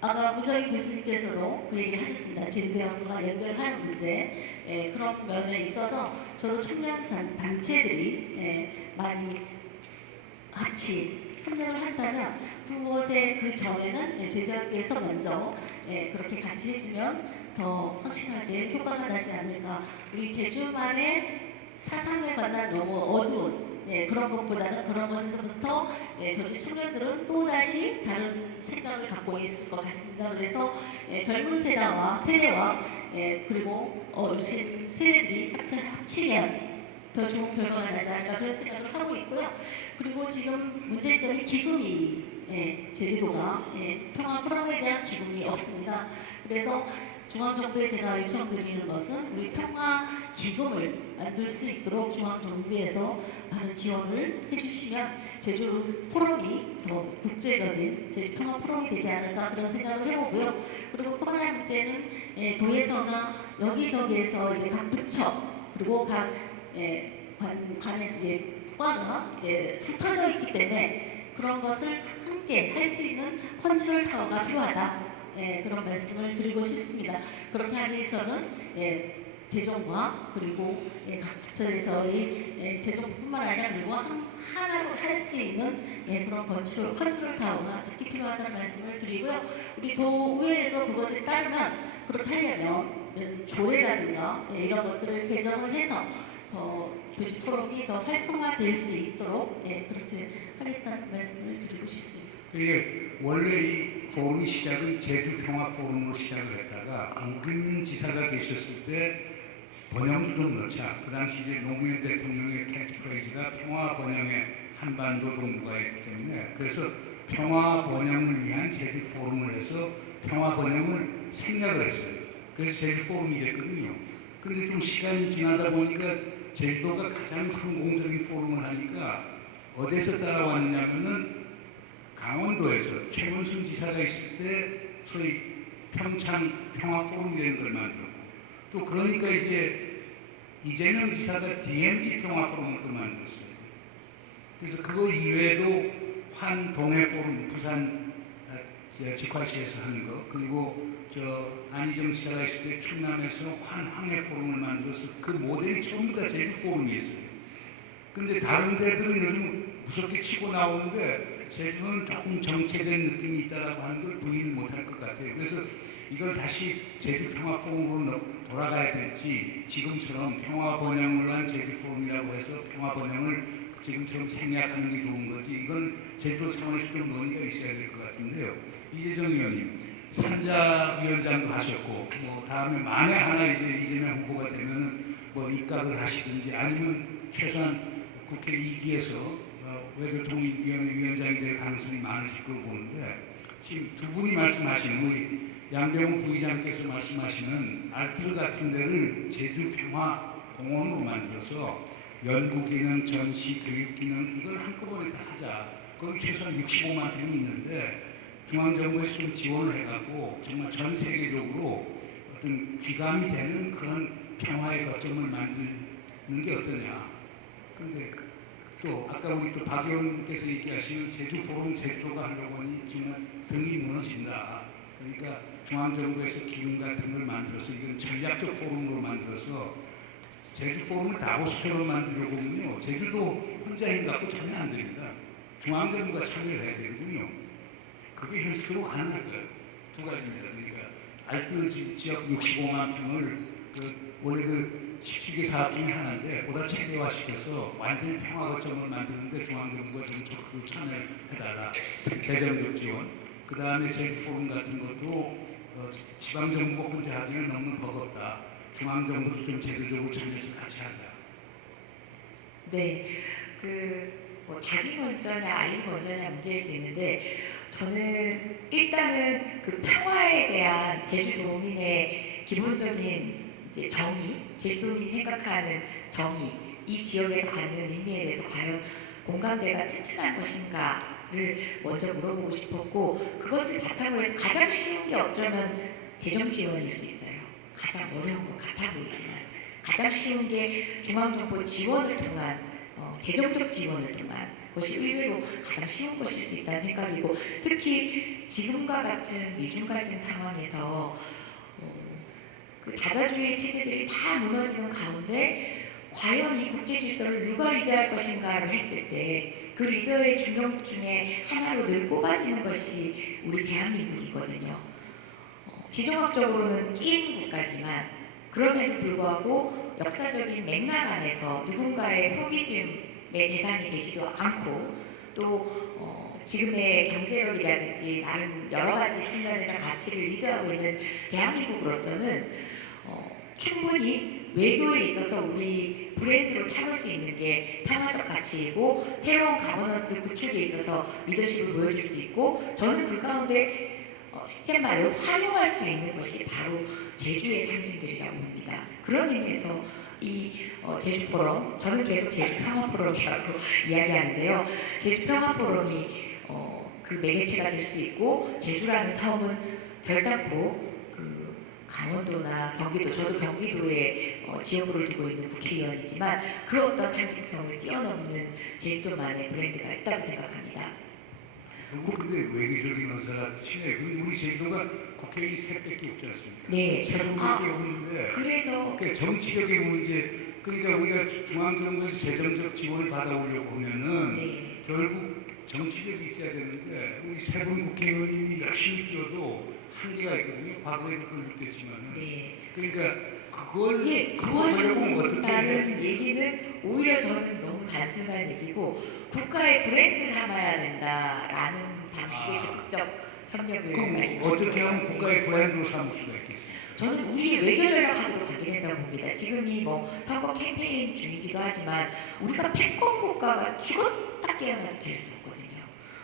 아까 문정인 교수님께서도 그 얘기를 하셨습니다. 제주대학교가 연결하는 문제 그런 면에 있어서 저도 청년 단체들이 많이 같이 협력을 한다면 그곳에 그 전에는 제주대학교에서 먼저 그렇게 같이 해주면 더 확실하게 효과가 나지 않을까. 우리 제주만의 사상에 관한 너무 어두운 그런 것보다는 그런 것에서부터 저희 청년들은 또다시 다른 생각을 갖고 있을 것 같습니다. 그래서 젊은 세대와 그리고 어르신 세대들이 합치면 더 좋은 결과가 나지 않을까 그런 생각을 하고 있고요. 그리고 지금 문제점이 기금이 제주도가 평화 포럼에 대한 기금이 없습니다. 그래서 중앙정부에 제가 요청드리는 것은 우리 평화 기금을 만들 수 있도록 중앙정부에서 많은 지원을 해주시면 제주 포럼이 더 국제적인 제주 평화 포럼이 되지 않을까 그런 생각을 해보고요. 그리고 또 하나의 문제는 도에서나 여기저기에서 이제 각 부처 그리고 각 관에서 과가 흩어져 있기 때문에 그런 것을 함께 할 수 있는 컨트롤 타워가 필요하다. 그런 말씀을 드리고 싶습니다. 그렇게 하기 위해서는 재정과 그리고 각 부처에서의 재정뿐만 아니라 그리고 하나로 할 수 있는 그런 컨트롤 타워가 특히 필요하다는 말씀을 드리고요. 우리 도의회에서 그것에 따르면 그렇게 하려면 조례라든가 이런 것들을 개정을 해서 교주 포럼이 더 활성화될 수 있도록 그렇게 하겠다는 말씀을 드리고 싶습니다. 이게 원래 이 포럼의 시작은 제주 평화 포럼으로 시작을 했다가 우금민 지사가 계셨을 때 번영도 좀 넣자. 그 당시 이제 노무현 대통령의 캐치프레이즈가 평화 번영의 한반도 동부가 있기 때문에 그래서 평화 번영을 위한 제주 포럼을 해서 평화 번영을 생략을 했어요. 그래서 제주 포럼이 됐거든요. 그런데 좀 시간이 지나다 보니까 제주도가 가장 성공적인 포럼을 하니까 어디서 따라왔느냐면은 강원도에서 최문순 지사가 있을 때 소위 평창 평화 포럼이라는 걸 만들었고 또 그러니까 이제 이재명 지사가 DMZ 평화 포럼을 또 만들었어요. 그래서 그거 이외에도 환 동해 포럼 부산 직화시에서 하는 거 그리고 안희정 지사가 있을 때 충남에서 환 황해 포럼을 만들어서 그 모델이 전부 다 제주 포럼이었어요. 근데 다른 데들은 요즘 무섭게 치고 나오는데 제주는 조금 정체된 느낌이 있다라고 하는 걸 부인 못할 것 같아요. 그래서 이걸 다시 제주 평화 포럼으로 돌아가야 될지 지금처럼 평화 번영을 한 제주 포럼이라고 해서 평화 번영을 지금처럼 생략하는 게 좋은 거지 이건 제주도 차원에서 좀 논의가 있어야 될 것 같은데요. 이재정 의원님 산자 위원장도 하셨고 다음에 만에 하나 이제 이재명 후보가 되면 입각을 하시든지 아니면 최소한 국회 2기에서 외교통일위원회 위원장이 될 가능성이 많으실 걸 보는데 지금 두 분이 말씀하시는 우리 양병우 부의장께서 말씀하시는 알트르 같은 데를 제주 평화 공원으로 만들어서 연구 기능, 전시, 교육 기능 이걸 한꺼번에 다 하자. 거기 최소한 65만 평이 있는데 중앙정부에서 좀 지원을 해갖고 정말 전 세계적으로 어떤 귀감이 되는 그런 평화의 거점을 만드는 게 어떠냐. 그런데 또 아까 우리 또 박 의원께서 얘기하신 제주 포럼 제주도가 하려고 하니 정말 등이 무너진다. 그러니까 중앙정부에서 기금 같은 걸 만들어서 이건 전략적 포럼으로 만들어서 제주 포럼을 다보스처럼 만들려고 하면요. 제주도 혼자 힘 갖고 전혀 안 됩니다. 중앙정부가 참여를 해야 되거든요. 그게 현실로 가능할까요? 두 가지입니다. 그러니까 알트 지역 65만 평을 원래 17개 사업 중에 하나인데 보다 체계화시켜서 완전히 평화 거점을 만드는데 중앙정부가 좀 적극 참여해달라. 재정적 지원. 그 다음에 제주 포럼 같은 것도 지방정부가 혼자 하기는 너무 버겁다. 중앙정부도 좀 제도적으로 참여해서 같이 하자. 네, 뭐 닭이 먼저냐 알이 먼저냐 문제일 수 있는데 저는 일단은 그 평화에 대한 제주도민의 기본적인 이제 정의, 제주도민이 생각하는 정의, 이 지역에서 갖는 의미에 대해서 과연 공감대가 튼튼한 것인가를 먼저 물어보고 싶었고, 그것을 바탕으로 해서 가장 쉬운 게 어쩌면 재정 지원일 수 있어요. 가장 어려운 것 같아 보이지만 가장 쉬운 게 중앙정부 지원을 통한 재정적 지원을 통한 것이 의외로 가장 쉬운 것일 수 있다는 생각이고, 특히 지금과 같은 미중 갈등 상황에서 그 다자주의 체제들이 다 무너지는 가운데 과연 이 국제 질서를 누가 리드할 것인가를 했을 때 그 리더의 중요국 중에 하나로 늘 꼽아지는 것이 우리 대한민국이거든요. 지정학적으로는 끼인 국가지만 그럼에도 불구하고 역사적인 맥락 안에서 누군가의 포비즘의 대상이 되지도 않고 또 지금의 경제력이라든지 다른 여러 가지 측면에서 가치를 리드하고 있는 대한민국으로서는 충분히 외교에 있어서 우리 브랜드로 참을 수 있는 게 평화적 가치이고, 새로운 가버넌스 구축에 있어서 리더십을 보여줄 수 있고, 저는 그 가운데 시스템화를 활용할 수 있는 것이 바로 제주의 상징들이라고 봅니다. 그런 의미에서 이 제주 포럼, 저는 계속 제주 평화 포럼이라고 이야기하는데요. 제주 평화 포럼이 그 매개체가 될 수 있고, 제주라는 섬은 결단코 강원도나 경기도, 저도 경기도에 지역구를 두고 있는 국회의원이지만 그 어떤 상징성을 뛰어넘는 제주도만의 브랜드가 있다고 생각합니다. 근데 외교적인 언사가 치네. 우리 제주도가 국회의원이 3밖에 없지 않습니까? 네. 3밖에 없는데 그래서 정치적인 문제, 그러니까 우리가 중앙정부에서 재정적 지원을 받아오려고 하면은 네. 결국 정치력이 있어야 되는데 우리 3분 국회의원님이 열심히 뛰어도 한계가 있거든요. 과거에도 그걸 느꼈지만. 네. 그러니까 그걸 예, 하려면 어떻게 도와준다는 얘기는 오히려 저는 너무 단순한 얘기고 국가의 브랜드 삼아야 된다라는 방식의 적극적 협력을 그럼 말씀드리고 어떻게 하면 국가의 브랜드로 삼을 수가 있겠어요? 저는 우리의 외교 전략하고도 관계된다고 봅니다. 지금이 뭐 선거 캠페인 중이기도 하지만 우리가 패권 국가가 죽었다 깨어나도 될 수 없거든요.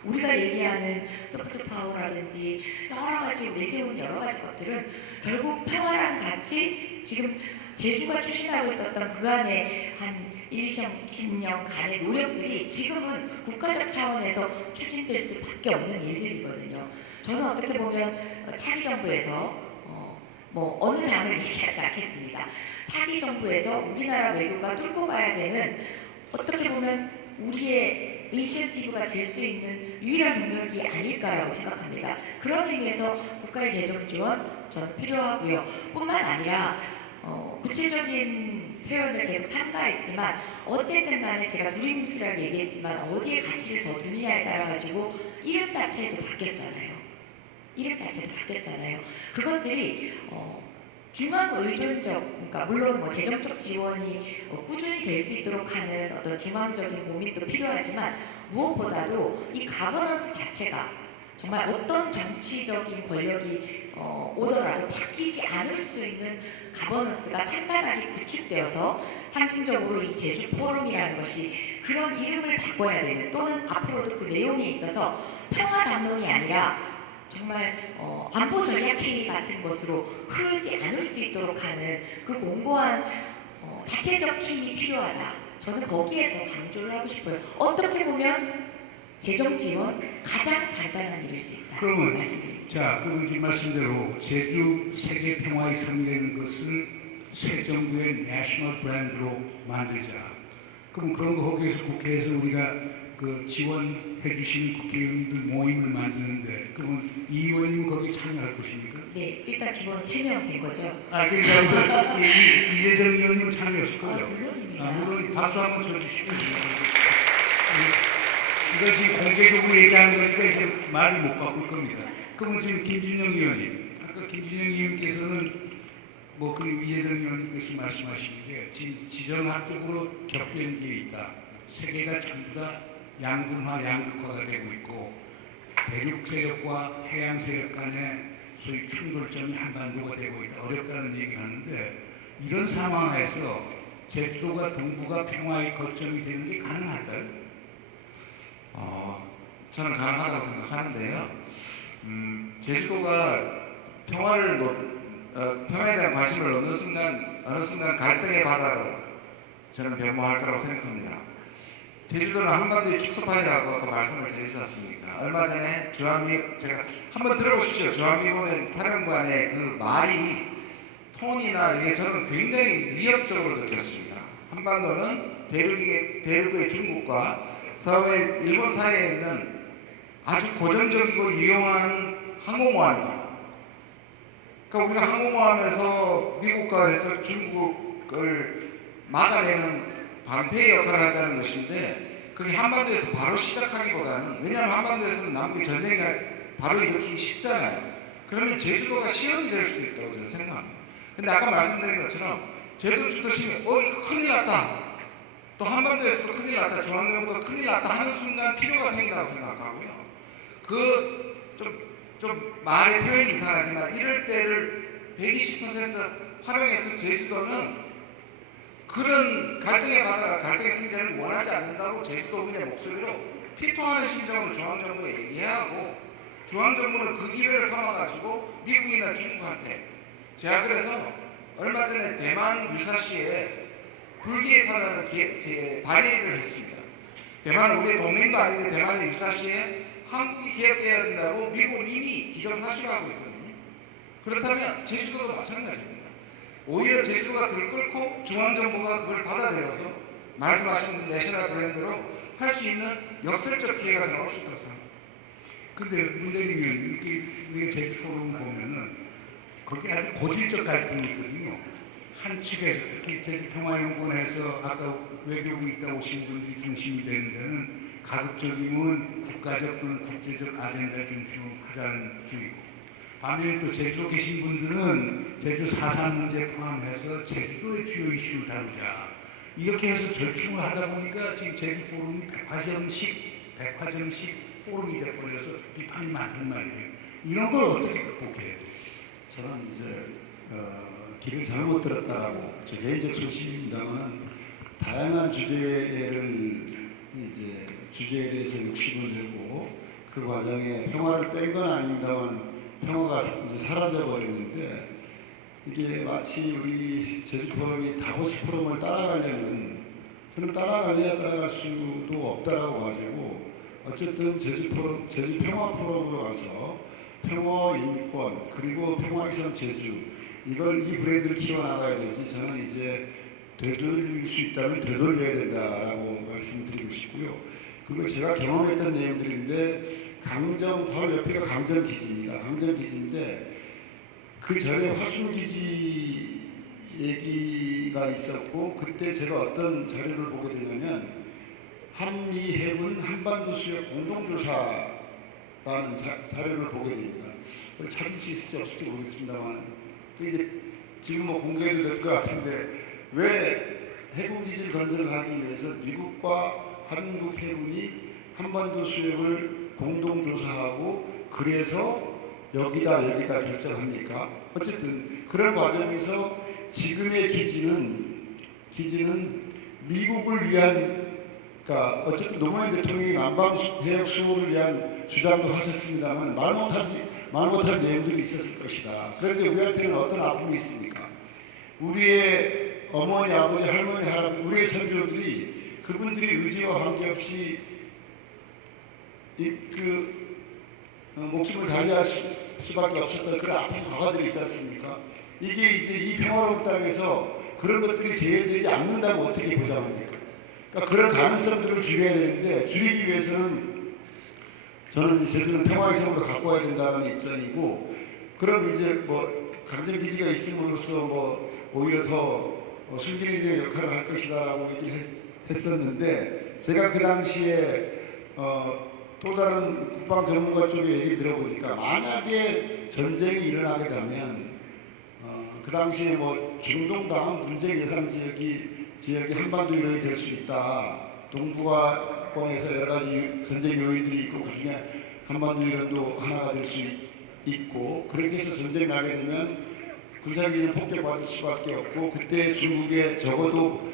우리가 얘기하는 소프트 파워라든지 여러 가지 내세우는 여러 가지 것들은 결국 평화라는 가치, 지금 제주가 추진하고 있었던 그 안에 한 10년간의 노력들이 지금은 국가적 차원에서 추진될 수밖에 없는 일들이거든요. 저는 어떻게 보면 차기 정부에서 뭐 어느 당을 얘기하지 않겠습니다. 차기 정부에서 우리나라 외교가 뚫고 가야 되는, 어떻게 보면 우리의 이니셔티브가 될 수 있는 유일한 능력이 아닐까라고 생각합니다. 그런 의미에서 국가의 재정 지원 저는 필요하고요. 뿐만 아니라 구체적인 표현을 계속 삼가했지만 어쨌든 간에 제가 두리뭉술하게 얘기했지만 어디에 가치를 더 두느냐에 따라 가지고 이름 자체도 바뀌었잖아요. 이름 자체도 바뀌었잖아요. 그것들이 중앙 의존적, 그러니까 물론 뭐 재정적 지원이 꾸준히 될 수 있도록 하는 어떤 중앙적인 고민도 필요하지만 무엇보다도 이 가버넌스 자체가 정말 어떤 정치적인 권력이 오더라도 바뀌지 않을 수 있는 가버넌스가 탄탄하게 구축되어서 상징적으로 이 제주 포럼이라는 것이 그런 이름을 바꿔야 되는, 또는 앞으로도 그 내용에 있어서 평화 담론이 아니라 정말 안보 전략 회의 같은 것으로 흐르지 않을 수 있도록 하는 그 공고한 자체적 힘이 필요하다. 저는 거기에 더 강조를 하고 싶어요. 어떻게 보면 재정 지원 가장 간단한 일일 수 있다. 그러면 말씀드립니다. 자, 이 말씀대로 제주 세계 평화에 성공되는 것을 새 정부의 내셔널 브랜드로 만들자. 그럼 그런 거 거기에서 국회에서 우리가 그 지원해 주시는 국회의원님들 모임을 만드는데 그러면 이 의원님은 거기 참여할 것입니까? 네, 일단 기본 3명 된 거죠. 그러니까 이재정 의원님은 참여하실 거죠? 물론입니다. 물론 박수 한번 쳐주시고. 이거 지금 공개적으로 얘기하는 거니까 이제 말을 못 바꿀 겁니다. 그러면 지금 김준영 의원님, 아까 김준영 의원님께서는 그리고 이재정 의원님께서 말씀하신 게 지금 지정학적으로 격변 게 있다. 세계가 전부 다 양분화, 양극화가 되고 있고 대륙 세력과 해양 세력 간의 소위 충돌점이 한반도가 되고 있다. 어렵다는 얘기를 하는데 이런 상황에서 제주도가 동북아 평화의 거점이 되는 게 가능할까요? 저는 가능하다고 생각하는데요. 제주도가 평화에 대한 관심을 어느 순간 갈등의 바다로 저는 변모할 거라고 생각합니다. 제주도는 한반도의 축소판이라고 아까 말씀을 드리지 않습니까? 얼마 전에 제가 한번 들어보십시오. 주한미군의 사령관의 그 말이 톤이나 이게 저는 굉장히 위협적으로 느꼈습니다. 한반도는 대륙의 중국과 서해 일본 사이에 있는 아주 고정적이고 유용한 항공모함이다. 그러니까 우리가 항공모함에서 미국과 해서 중국을 막아내는 방패의 역할을 한다는 것인데 그게 한반도에서 바로 시작하기보다는 왜냐하면 한반도에서는 남북의 전쟁이 바로 일으키기 쉽잖아요. 그러면 제주도가 시험이 될 수도 있다고 저는 생각합니다. 근데 아까 말씀드린 것처럼 제주도 시면 이거 큰일 났다. 또 한반도에서도 큰일 났다. 중앙정부도 큰일 났다 하는 순간 필요가 생긴다고 생각하고요. 좀 말의 표현이 이상하지만 이럴 때를 120% 활용해서 제주도는 그런 갈등의 승계를 원하지 않는다고 제주도민의 목소리로 피토하는 심정으로 중앙정부에 얘기하고 중앙정부는 그 기회를 삼아가지고 미국이나 중국한테 제가 그래서 얼마 전에 대만 유사시에 불기획하라는 발의를 했습니다. 대만은 우리의 동맹도 아닌데 대만의 유사시에 한국이 개혁돼야 된다고 미국은 이미 기정사실화하고 있거든요. 그렇다면 제주도도 마찬가지입니다. 오히려 제주도가 들끓고 중앙정부가 그걸 받아들여서 말씀하신 내셔널 브랜드로 할 수 있는 역설적 기회가 나올 수 있다고 생각합니다. 근데 문재인은 우리가 제주 포럼 보면은 거기 아주 고질적 갈등이 있거든요. 한 측에서 특히 제주 평화연구원에서 아까 외교부 있다 오신 분들이 중심이 되는 데는 가급적이면 국가적 또는 국제적 아젠다를 중심하자는 쪽이고 반면에 또 제주도 계신 분들은 제주 4.3 문제 포함해서 제주도의 주요 이슈를 다루자 이렇게 해서 절충을 하다 보니까 지금 제주 포럼이 백화점식 포럼이 돼버려서 비판이 많단 말이에요. 이런 걸 어떻게 극복해야 돼요? 저는 이제 길을 잘못 들었다라고 저 개인적 소신입니다만 다양한 주제에 대해서 욕심을 내고 그 과정에 평화를 뺀 건 아닙니다만 평화가 이제 사라져 버렸는데 이게 마치 우리 제주 포럼이 다보스 포럼을 따라가려면 저는 따라갈 수도 없다라고 가지고 어쨌든 제주 평화 포럼으로 가서 평화 인권 그리고 평화이섬 제주 이 브랜드를 키워나가야 되지 저는 이제 되돌릴 수 있다면 되돌려야 된다라고 말씀드리고 싶고요. 그리고 제가 경험했던 내용들인데 바로 옆에가 강정기지입니다. 강정기지인데 그 전에 화순기지 얘기가 있었고 그때 제가 어떤 자료를 보게 되냐면 한미해군 한반도 수역 공동조사라는 자료를 보게 됩니다. 찾을 수 있을지 없을지 모르겠습니다만 이제 지금 공개해도 될 것 같은데 왜 해군기지를 건설하기 위해서 미국과 한국 해군이 한반도 수역을 공동조사하고 그래서 여기다 결정합니까? 어쨌든 그런 과정에서 지금의 기지는 미국을 위한 그러니까 어쨌든 노무현 대통령이 남방해역 수호를 위한 주장도 하셨습니다만 말 못할 내용들이 있었을 것이다. 그런데 우리한테는 어떤 아픔이 있습니까? 우리의 어머니, 아버지, 할머니, 할아버지, 우리의 선조들이 그분들이 의지와 관계없이 목숨을 달리할 수밖에 없었던 그런 아픈 과거들이 있지 않습니까? 이게 이제 이 평화로운 땅에서 그런 것들이 재현되지 않는다고 어떻게 보장합니까? 그러니까 그런 가능성들을 줄여야 되는데 줄이기 위해서는 저는 제주는 평화의성으로 갖고 와야 된다는 입장이고 그럼 이제 강정기지가 있음으로써 오히려 더 순기능적 역할을 할 것이다라고 얘기를 했었는데 제가 그 당시에 또 다른 국방 전문가 쪽에 얘기 들어보니까 만약에 전쟁이 일어나게 되면 그 당시에 뭐 중동 다음 분쟁 예상 지역이 한반도 유럽이 될 수 있다. 동북아권에서 여러 가지 전쟁 요인들이 있고 그 중에 한반도 유럽도 하나가 될 수 있고 그렇게 해서 전쟁이 나게 되면 군사기지는 폭격받을 수밖에 없고 그때 중국에 적어도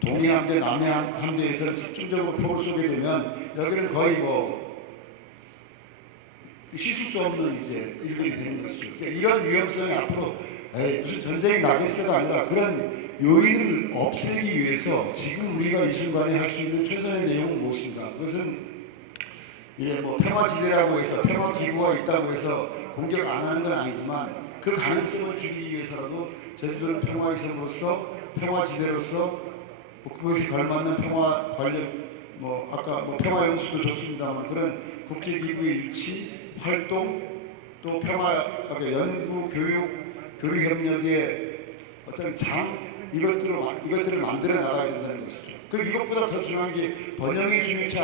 동해함대 남해함대에서 집중적으로 포를 쏘게 되면 여기는 거의 뭐 씻을 수 없는 이제 일들이 되는 것이죠. 그러니까 이런 위험성이 앞으로 무슨 전쟁이 나겠어가 아니라 그런 요인을 없애기 위해서 지금 우리가 이 순간에 할 수 있는 최선의 내용은 무엇인가? 그것은 이제 뭐 평화지대라고 해서 평화기구가 있다고 해서 공격 안 하는 건 아니지만 그 가능성을 줄이기 위해서라도 제주도는 평화이섬으로서 평화지대로서 뭐 그것이 걸맞는 평화 관련 뭐 아까 뭐 평화연수도 좋습니다만 그런 국제기구의 유치 활동 또 평화 연구 교육 협력의 어떤 이것들을 만들어 나가야 된다는 것이죠. 그 이것보다 더 중요한 게 번영이 중요치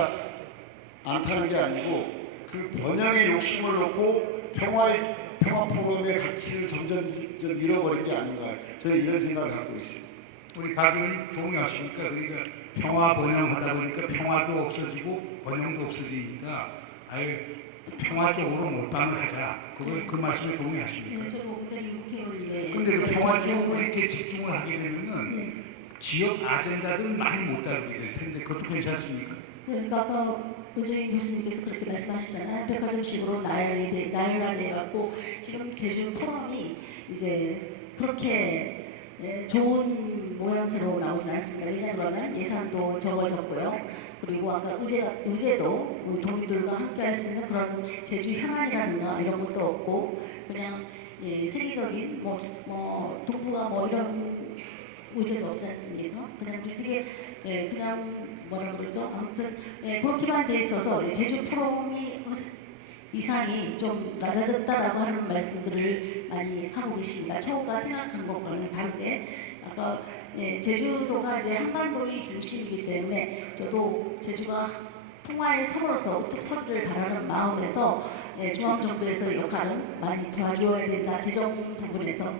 않다는 게 아니고 그 번영의 욕심을 놓고 평화 포럼의 가치를 점점 잃어버린 게 아닌가. 저는 이런 생각을 갖고 있습니다. 우리 박 의원님 동의하십니까? 그러니까 평화 번영하다 보니까 평화도 없어지고 번영도 없어지니까 아예 평화 쪽으로 몰빵을 하자. 그 말씀에 동의하십니까? 네, 저 국회의원님의 그런데 그 평화 쪽으로 이렇게 집중을 하게 되면은 네. 지역 아젠다들은 많이 못 다루게 될 텐데 그것도 괜찮습니까? 그러니까 아까 문재인 교수님께서 그렇게 말씀하시잖아요. 백화점식으로 나열화돼갖고 지금 제주 포럼이 이제 그렇게 좋은 모양새로 나오지 않습니다. 왜냐하면 예산도 적어졌고요. 그리고 아까 의제도 동의들과 함께 할 수 있는 그런 제주 현안이라든가 이런 것도 없고 그냥 세계적인 뭐 동북아 뭐 이런 의제도 없지 않습니까? 그냥 우리 세계 그냥 뭐라 그러죠? 아무튼 그렇게만 돼 있어서 제주 포럼이 이상이 좀 낮아졌다라고 하는 말씀들을 많이 하고 계십니다. 처음과 생각한 것과는 다르게 아까 제주도가 이제 한반도의 중심이기 때문에 저도 제주가 평화의 섬으로서 우뚝 서기를 바라는 마음에서 중앙정부에서 역할은 많이 도와줘야 된다. 재정 부분에서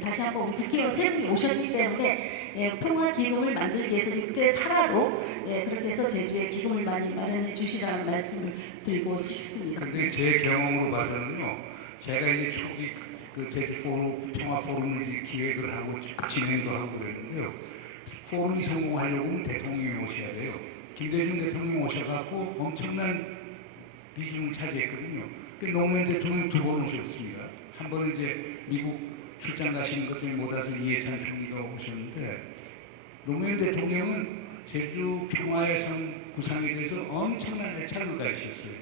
다시 한번 국회의원 세 분이 오셨기 때문에 평화 기금을 만들기 위해서 6대 살아도 그렇게 해서 제주에 기금을 많이 마련해 주시라는 말씀을 드리고 싶습니다. 근데 제 경험으로 봐서는요, 제가 이제 초기 그 제주 평화 포럼을 이제 기획을 하고 진행도 하고 그랬는데요. 포럼이 성공하려면 대통령이 오셔야 돼요. 김대중 대통령 오셔갖고 엄청난 비중을 차지했거든요. 그 노무현 대통령 2번 오셨습니다. 한 번 이제 미국 출장 가시는 것 때문에 못 와서 이해찬 총리가 오셨는데 노무현 대통령은 제주 평화의 성 구상에 대해서 엄청난 애착을 가지셨어요.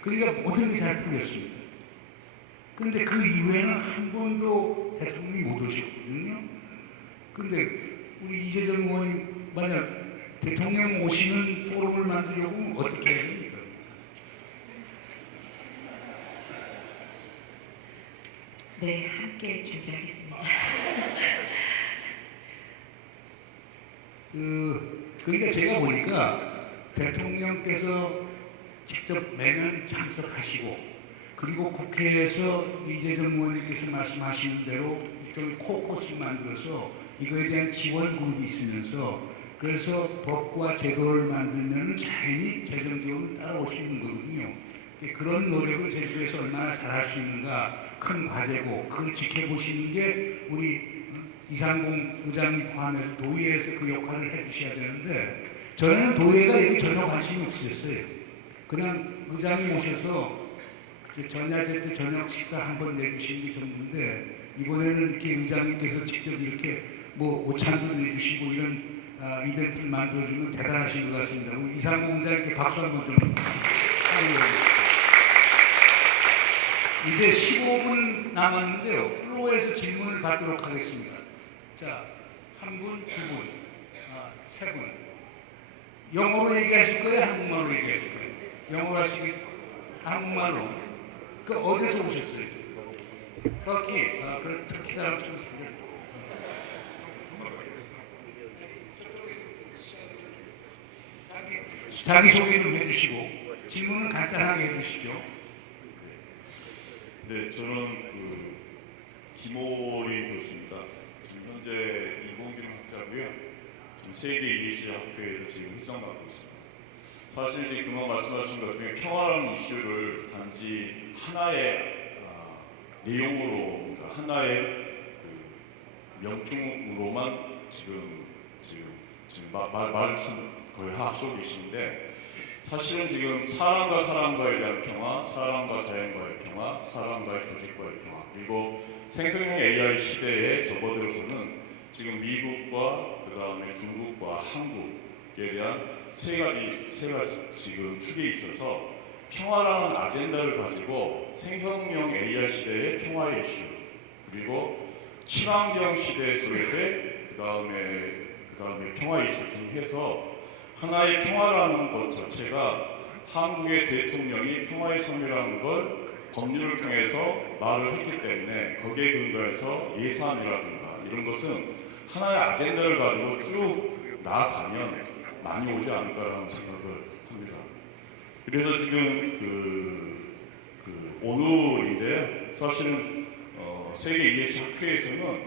그러니까 모든 게 잘 풀렸습니다. 그런데 그 이후에는 한 번도 대통령이 못 오셨거든요. 그런데 우리 이재정 의원이 만약 대통령 오시는 포럼을 만들려고 어떻게 해야 됩니까? 네, 함께 준비하겠습니다. 그러니까 제가 보니까 대통령께서 직접 매년 참석하시고 그리고 국회에서 이재정 의원님께서 말씀하신 대로 일종의 코코스를 만들어서 이거에 대한 지원 그룹이 있으면서 그래서 법과 제도를 만들면 자연히 재정 지원은 따라올 수 있는 거거든요. 그런 노력을 제주에서 얼마나 잘할 수 있는가 큰 과제고 그걸 지켜보시는 게 우리 이상공 의장님 포함해서 도의회에서 그 역할을 해주셔야 되는데 저는 도의회가 여기 전혀 관심이 없으셨어요. 그냥 의장님 오셔서 전야제 때 저녁 식사 한번 내주시는 게 전부인데 이번에는 이렇게 의장님께서 직접 이렇게 뭐 오찬도 내주시고 이런 이벤트를 만들어주면 대단하신 것 같습니다. 우리 이상공 의장님께 박수 한번 좀 하고요. 이제 15분 남았는데요. 플로어에서 질문을 받도록 하겠습니다. 자, 한 분, 두 분, 세 분. 영어로 얘기하실 거예요? 한국말로 얘기하실 거예요? 영어로 하시겠어요? 한국말로. 그 어디서 오셨어요? 터키. 그래 터키 사람 좀 있어요. 자기 소개 좀 해주시고 질문은 간단하게 해주시죠. 네, 저는 그 김호린 교수입니다. 지금 현재 인공지능학자고요. 지금 세계 EAC 학회에서 지금 회장 맡고 있습니다. 사실 이제 그만 말씀하신 것 중에 평화라는 이슈를 단지 하나의 내용으로, 그러니까 하나의 그 명칭으로만 지금 말씀 거의 하시고 계신데, 사실은 지금 사람과 사람과에 대한 평화, 사람과 자연과의 평화, 사람과의 조직과의 평화, 그리고 생성형 AI 시대에 접어들어서는 지금 미국과 그 다음에 중국과 한국에 대한 세 가지 지금 축에 있어서 평화라는 아젠다를 가지고 생성형 AI 시대의 평화의 이슈, 그리고 친환경 시대 속에서의 그 다음에 평화의 이슈 등 해서 하나의 평화라는 것 자체가 한국의 대통령이 평화의 섬이라는 걸 법률을 통해서 말을 했기 때문에 거기에 근거해서 예산이라든가 이런 것은 하나의 아젠다를 가지고 쭉 나아가면 많이 오지 않을까라는 생각을 합니다. 그래서 지금 오늘인데 사실은 세계 EAC 학회에서는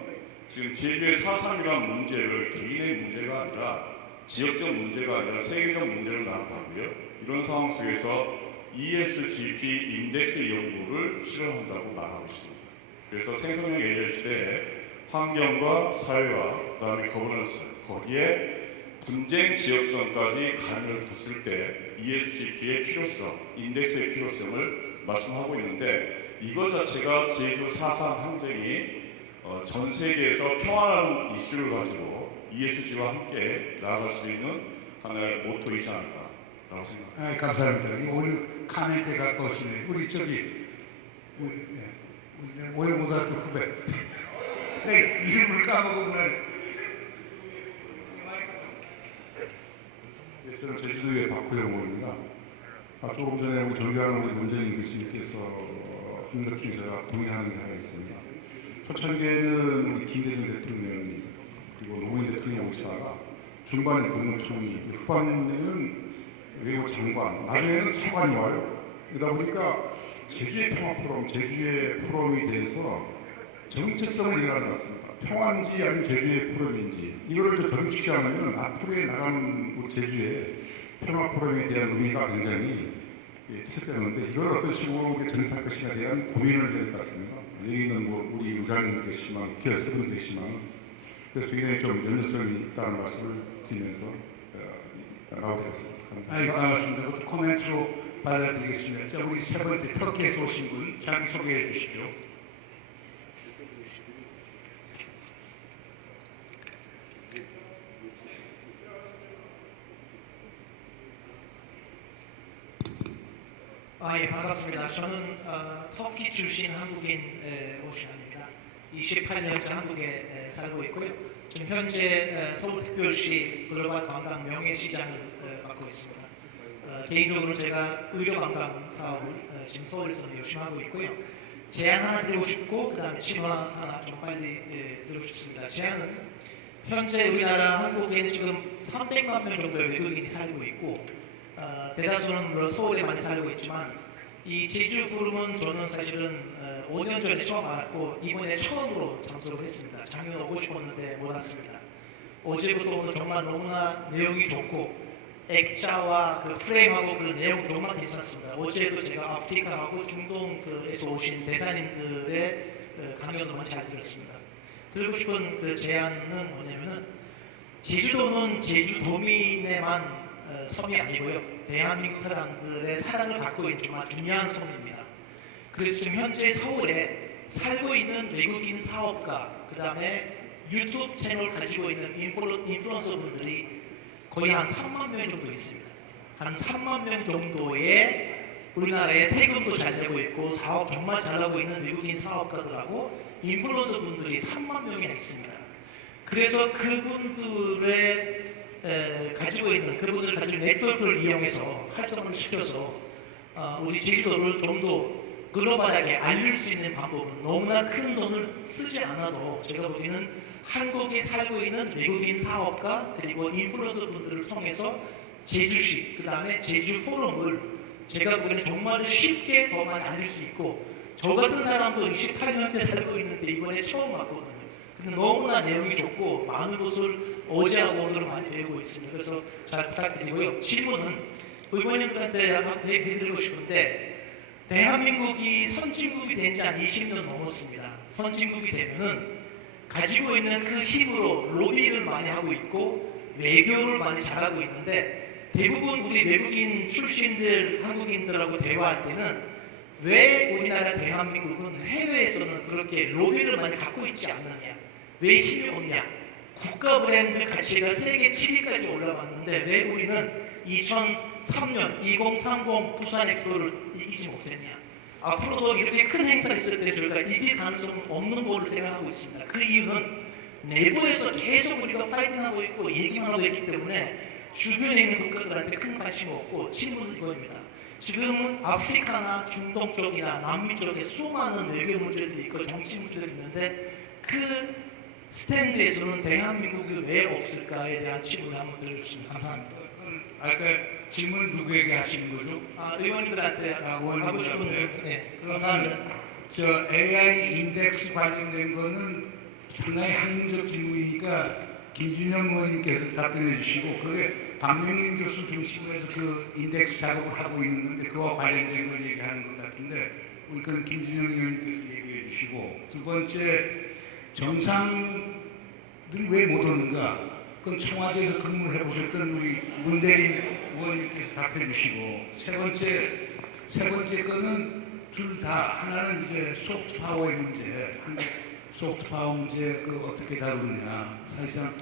지금 제주의 4.3이라는 문제를 개인의 문제가 아니라 지역적 문제가 아니라 세계적 문제로 나아가고요. 이런 상황 속에서 ESGP 인덱스 연구를 실현한다고 말하고 있습니다. 그래서 생성형 AI 시대에 환경과 사회와 그다음에 거버넌스, 거기에 분쟁 지역성까지 간을 뒀을 때 ESGP의 필요성, 인덱스의 필요성을 말씀하고 있는데, 이것 자체가 제주 4.3 항쟁이 전 세계에서 평화라는 이슈를 가지고 ESG와 함께 나아갈 수 있는 하나의 모토이지 않을까라고 생각합니다. 감사합니다. 이 오늘 카멘트에 가까우시네. 우리 오해고등학교 후배. 내 이름을 까먹고 그래. 네, 저는 제주도의 박호영 의원입니다. 조금 전에 우리 존경하는 우리 문재인 교수님께서 한 것 중에 제가 동의하는 게 하나 있습니다. 초창기에는 우리 김대중 대통령이 그리고 노무현 대통령 오시다가 중반에 국무총리, 후반에는 외교장관, 나중에는 차관이 와요. 그러다 보니까 제주의 평화 포럼, 제주의 포럼에 대해서 정체성을 잃어놨습니다. 평화인지 아니면 제주의 포럼인지 이거를 좀 정립시키지 않으면 앞으로 나가는 제주의 평화 포럼에 대한 의미가 굉장히 퇴색되는데, 이걸 어떤 식으로 정립할 것인가에 대한 고민을 해야 될 것 같습니다. 여기는 우리 의장 계시지만, 기어서분 계시지만, 그래서 굉장히 좀 연관성이 있다는 말씀을 드리면서 나오게 됐습니다. 감사합니다. 반갑습니다. 그것도 코멘트로 받아드리겠습니다. 자, 우리 세 번째 터키에서 오신 분 자기 소개해 주시죠. 예, 반갑습니다. 저는 터키 출신 한국인 오시안입니다. 28년째 한국에 살고 있고요. 지금 현재 서울특별시 글로벌 관광 명예시장을 맡고 있습니다. 개인적으로 제가 의료관광 사업을 지금 서울에서 열심히 하고 있고요. 제안 하나 드리고 싶고, 그 다음에 질문 하나 좀 빨리 드리고 싶습니다. 제안은 현재 우리나라 한국에는 지금 300만 명 정도의 외국인이 살고 있고, 대다수는 물론 서울에 많이 살고 있지만, 이 제주 포럼은 저는 사실은 5년 전에 처음 알았고 이번에 처음으로 참석을 했습니다. 작년에 오고 싶었는데 못 왔습니다. 어제부터 오늘 정말 너무나 내용이 좋고 액자와 그 프레임하고 그 내용 정말 괜찮습니다. 어제도 제가 아프리카하고 중동에서 오신 대사님들의 강연 너무 잘 들었습니다. 드리고 싶은 그 제안은 뭐냐면은, 제주도는 제주도민에만 섬이 아니고요, 대한민국 사람들의 사랑을 받고 있는 정말 중요한 섬입니다. 그래서 지금 현재 서울에 살고 있는 외국인 사업가, 그 다음에 유튜브 채널 가지고 있는 인플루언서 분들이 거의 한 3만 명 정도 있습니다. 한 3만 명 정도의 우리나라에 세금도 잘 내고 있고 사업 정말 잘하고 있는 외국인 사업가들하고 인플루언서 분들이 3만 명이나 있습니다. 그래서 그분들의 그분들 가지고 있는 네트워크를 이용해서 활성화를 시켜서 우리 제주도를 좀 더 글로벌하게 알릴 수 있는 방법은, 너무나 큰 돈을 쓰지 않아도 제가 보기에는 한국에 살고 있는 외국인 사업가 그리고 인플루언서 분들을 통해서 제주시, 그 다음에 제주 포럼을 제가 보기에는 정말 쉽게 더 많이 알릴 수 있고, 저 같은 사람도 28년째 살고 있는데 이번에 처음 왔거든요. 근데 너무나 내용이 좋고 많은 것을 어제하고 오늘 많이 배우고 있습니다. 그래서 잘 부탁드리고요. 질문은 의원님들한테 해드리고 싶은데, 대한민국이 선진국이 된 지 한 20년 넘었습니다. 선진국이 되면은 가지고 있는 그 힘으로 로비를 많이 하고 있고 외교를 많이 잘하고 있는데, 대부분 우리 외국인 출신들, 한국인들하고 대화할 때는 왜 우리나라 대한민국은 해외에서는 그렇게 로비를 많이 갖고 있지 않느냐, 왜 힘이 없냐, 국가 브랜드 가치가 세계 7위까지 올라갔는데 왜 우리는 2003년 2030 부산 엑스포를 이기지 못했냐, 앞으로도 이렇게 큰 행사 있을 때 저희가 이길 가능성은 없는 걸로 생각하고 있습니다. 그 이유는 내부에서 계속 우리가 파이팅하고 있고 얘기만 하고 있기 때문에 주변에 있는 국가들한테 큰 관심이 없고, 질문은 이거입니다. 지금 아프리카나 중동 쪽이나 남미 쪽에 수많은 외교 문제들이 있고 정치 문제들이 있는데 그 스탠드에서는 대한민국이 왜 없을까에 대한 질문을 한번 드려주시면 감사합니다. 아까 질문 누구에게 하시는 거죠? 의원님들한테 하고 싶은 분. 네, 감사합니다. 저 AI 인덱스 관련된 거는 상당히 학문적 질문이니까 김준영 의원님께서 답변해 주시고, 그게 박명림 교수 중심으로 해서 그 인덱스 작업을 하고 있는 건데 그와 관련된 걸 얘기하는 것 같은데, 우리 그 김준영 의원님께서 얘기해 주시고, 두 번째, 정상들이 왜 못 오는가? 그건 청와대에서 근무를 해보셨던 우리 문대림 의원님께서 답해 주시고, 세 번째 거는 둘 다, 하나는 이제 소프트 파워의 문제, 한국 소프트 파워 문제 그 어떻게 다루느냐. 사실상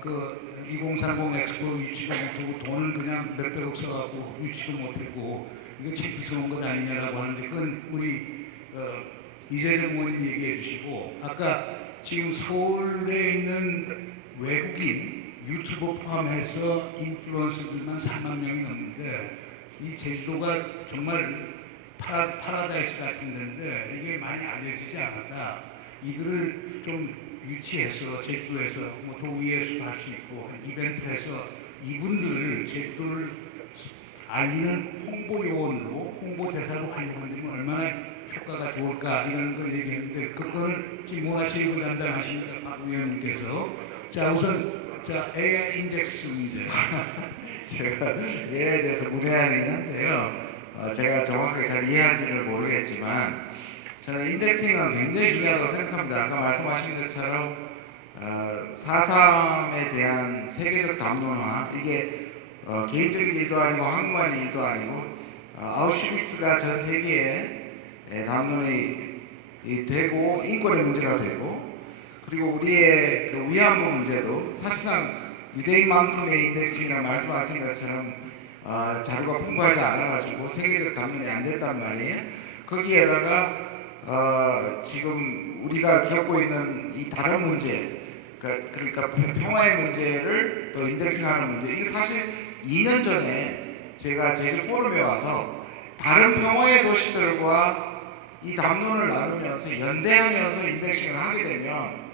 그 2030 엑스포 유치도 못하고 돈을 그냥 몇백억 써갖고 유치도 못했고 이거 창피스러운 것 아니냐라고 하는데, 그건 우리 이재정 의원님 얘기해 주시고, 아까 지금 서울대에 있는 외국인 유튜버 포함해서 인플루언서들만 4만 명이 넘는데, 이 제주도가 정말 파라다이스 같은 데인데 이게 많이 알려지지 않았다. 이들을 좀 유치해서 제주도에서 뭐 도의회에서도 할 수 있고 이벤트해서 이분들을 제주도를 알리는 홍보 요원으로, 홍보 대사로 활용한다면 얼마나 효과가 좋을까, 이런 걸 얘기했는데, 그거를 지금 문화체육을 담당하시는 박 의원님께서, 자 우선 AI 인덱스 문제. 제가 얘에 대해서 문의하긴 한데요. 제가 정확하게 잘 이해할지는 모르겠지만 저는 인덱싱은 굉장히 중요하다고 생각합니다. 아까 말씀하신 것처럼 4.3에 대한 세계적 담론화, 이게 개인적인 일도 아니고 한국만의 일도 아니고 아우슈비츠가 전 세계에 담론이 되고 인권의 문제가 되고, 그리고 우리의 그 위안부 문제도 사실상 유대인만큼의 인덱싱이라고 말씀하신 것처럼 자료가 풍부하지 않아가지고 세계적 담론이 안 됐단 말이에요. 거기에다가 지금 우리가 겪고 있는 이 다른 문제, 그러니까 평화의 문제를 또 인덱싱하는 문제, 이게 사실 2년 전에 제가 제주 포럼에 와서 다른 평화의 도시들과 이 담론을 나누면서 연대하면서 인덱싱을 하게 되면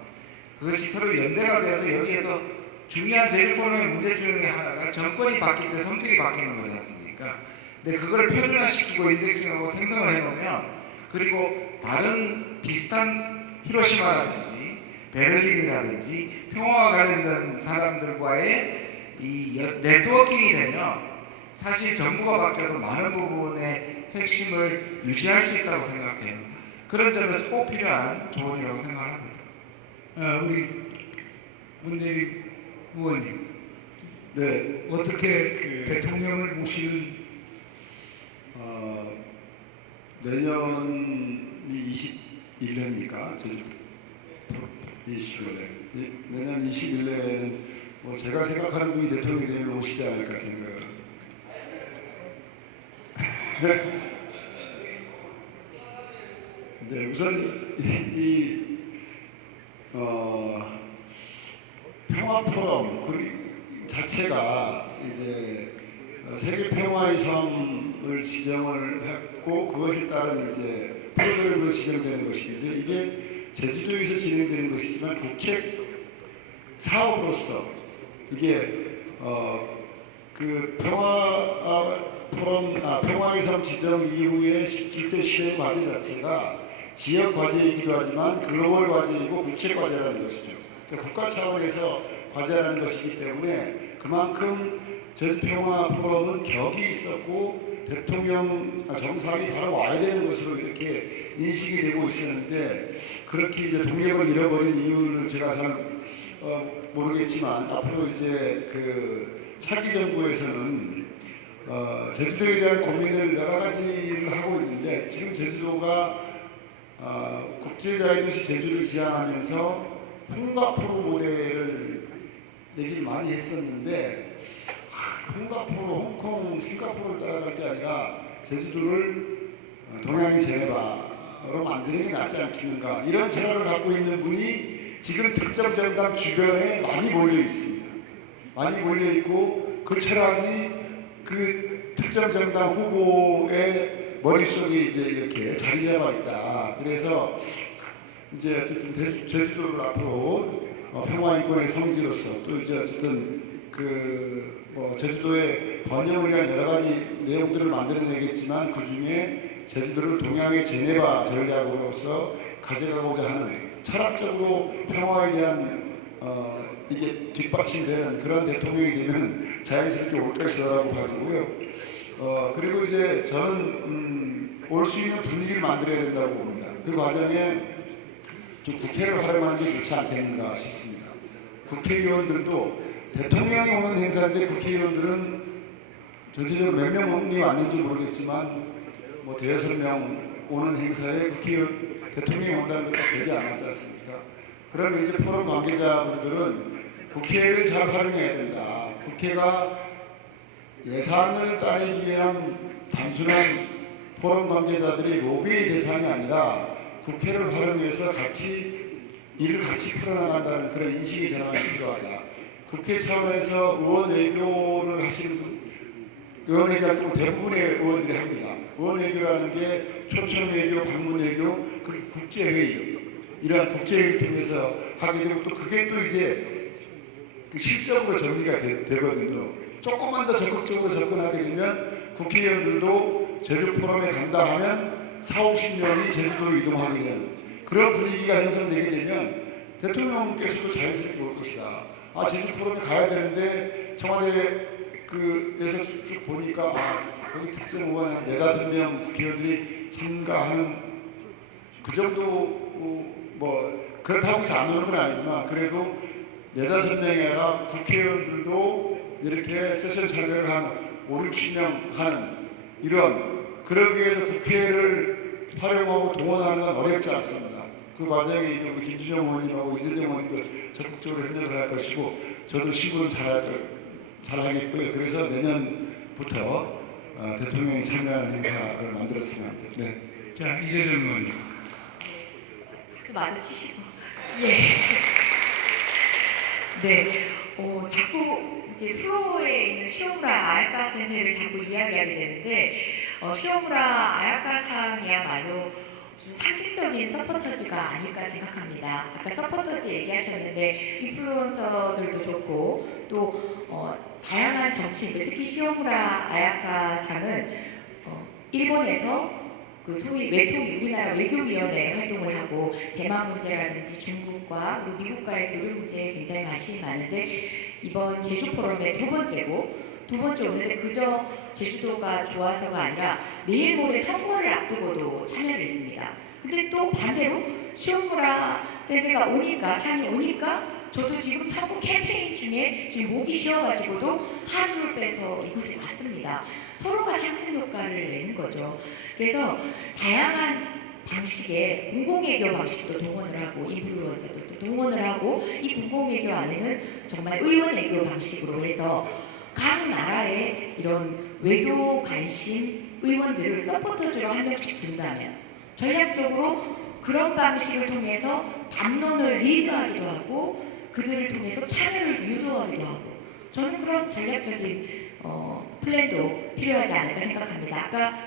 그것이 서로 연대가 돼서 여기에서 중요한 제주 포럼의 문제 중에 하나가 정권이 바뀔 때 성격이 바뀌는 거지 않습니까? 근데 그걸 표준화시키고 인덱싱하고 생성을 해놓으면, 그리고 다른 비슷한 히로시마라든지 베를린이라든지 평화와 관련된 사람들과의 이 네트워킹이 되면 사실 정부가 바뀌어도 많은 부분의 핵심을 유지할 수 있다고 생각해요. 그런 점에서 꼭 필요한 조언이라고 생각합니다. 우리 문대림 의원님, 네, 어떻게 대통령을 모시는 내년이 21년입니까? 21년에 내년 21년에는 뭐 제가 생각하는 분이 대통령이 되면 오시지 않을까 생각합니다. 네, 우선 이 평화 포럼 그 자체가 이제 세계 평화의 섬을 지정을 했고, 그것에 따른 이제 프로그램으로 진행되는 것인데, 이게 제주도에서 진행되는 것이지만 국책 사업으로서 이게 그 평화의 섬 지정 이후의 17대 시행 과제 자체가 지역 과제이기도 하지만 글로벌 과제이고 국제 과제라는 것이죠. 그러니까 국가 차원에서 과제라는 것이기 때문에 그만큼 제주평화 포럼은 격이 있었고 대통령 정상이 바로 와야 되는 것으로 이렇게 인식이 되고 있었는데 그렇게 이제 동력을 잃어버린 이유를 제가 잘 모르겠지만 앞으로 이제 그 차기 정부에서는 제주도에 대한 고민을 여러 가지를 하고 있는데 지금 제주도가 국제자유도시 제주를 지향하면서 헝가포로 모델을 얘기를 많이 했었는데 헝가포로, 홍콩, 싱가포르를 따라갈 게 아니라 제주도를 동양의 제네바로 만드는 게 낫지 않겠는가 이런 생각을 갖고 있는 분이 지금 특정 정당 주변에 많이 몰려 있습니다. 많이 몰려 있고 그 철학이 그 특정 정당 후보의 머릿속에 이제 이렇게 자리 잡아 있다. 그래서 이제 어쨌든 제주도를 앞으로 평화인권의 성지로서 또 이제 어쨌든 제주도의 번영을 위한 여러 가지 내용들을 만들어내겠지만 그 중에 제주도를 동양의 제네바 전략으로서 가져가고자 하는 철학적으로 평화에 대한 이게 뒷받침되는 그런 대통령이 되면 자연스럽게 올 것이라고 봐지고요. 그리고 이제 저는 올 수 있는 분위기를 만들어야 된다고 봅니다. 그 과정에 좀 국회를 활용하는 게 좋지 않겠는가 싶습니다. 국회의원들도 대통령이 오는 행사인데 국회의원들은 전체적으로 몇 명이 왔는지 모르겠지만 뭐 대여섯 명 오는 행사에 국회의원 대통령이 온다는 것도 되게 안 맞지 않습니까? 그러면 이제 포럼 관계자분들은 국회를 잘 활용해야 된다. 국회가 예산을 따내기 위한 단순한 포럼 관계자들이 로비의 대상이 아니라 국회를 활용해서 일을 같이 풀어나간다는 그런 인식이 전환이 필요하다. 국회 차원에서 의원 외교를 하시는 의원 외교 활동 대부분의 의원들이 합니다. 의원 외교라는 게 초청 외교, 방문 외교, 그리고 국제 회의 이러한 국제 회의를 통해서 하게 되고 또 그게 또 이제 실적으로 정리가 되거든요. 조금만 더 적극적으로 접근하게 되면 국회의원들도 제주 포럼에 간다 하면 40-50명이 제주도로 이동하게 되는 그런 분위기가 형성되게 되면 대통령께서도 자연스럽게 올 것이다. 제주 포럼에 가야 되는데 청와대에서 쭉 보니까 여기 특정 의원 한 4-5명 국회의원들이 참가하는 그 정도 그렇다고 해서 안 오는 건 아니지만 그래도 4-5명이 아니라 국회의원들도 이렇게 세션 참여를 한 5-60명 하는 그러기 위해서 국회를 활용하고 동원하는 건 어렵지 않습니다. 그 과정에 이제 우리 김준영 의원님하고 이재정 의원님도 적극적으로 협력을 할 것이고 저도 신고를 잘하겠고요. 그래서 내년부터 대통령이 참여하는 행사를 만들었으면 합니다. 네. 자, 이재정 의원님. 박수 마저 치시고. 예. 네. 자꾸 이제 플로어에 있는 시오무라 아야카 센세이를 자꾸 이야기하게 되는데 시오무라 아야카상이야말로 상징적인 서포터즈가 아닐까 생각합니다. 아까 서포터즈 얘기하셨는데 인플루언서들도 좋고 또 다양한 정치인들 특히 시오무라 아야카상은 일본에서 그 소위 외통위 우리나라 외교위원회 활동을 하고 대만 문제라든지 중국과 그리고 미국과의 교류 문제에 굉장히 관심이 많은데 이번 제주 포럼의 두 번째 오는데 그저 제주도가 좋아서가 아니라 내일 모레 선거를 앞두고도 참여를 했습니다. 근데 또 반대로 시오무라 센세가 산이 오니까 저도 지금 선거 캠페인 중에 지금 목이 쉬어가지고도 하루를 빼서 이곳에 왔습니다. 서로가 상승 효과를 내는 거죠. 그래서 다양한 방식의 공공외교 방식도 동원을 하고 인플루언서들도 동원을 하고 이 공공외교 안에는 정말 의원외교 방식으로 해서 각 나라의 이런 외교 관심 의원들을 서포터즈로 한 명씩 둔다면 전략적으로 그런 방식을 통해서 담론을 리드하기도 하고 그들을 통해서 참여를 유도하기도 하고 저는 그런 전략적인 플랜도 필요하지 않을까 생각합니다. 아까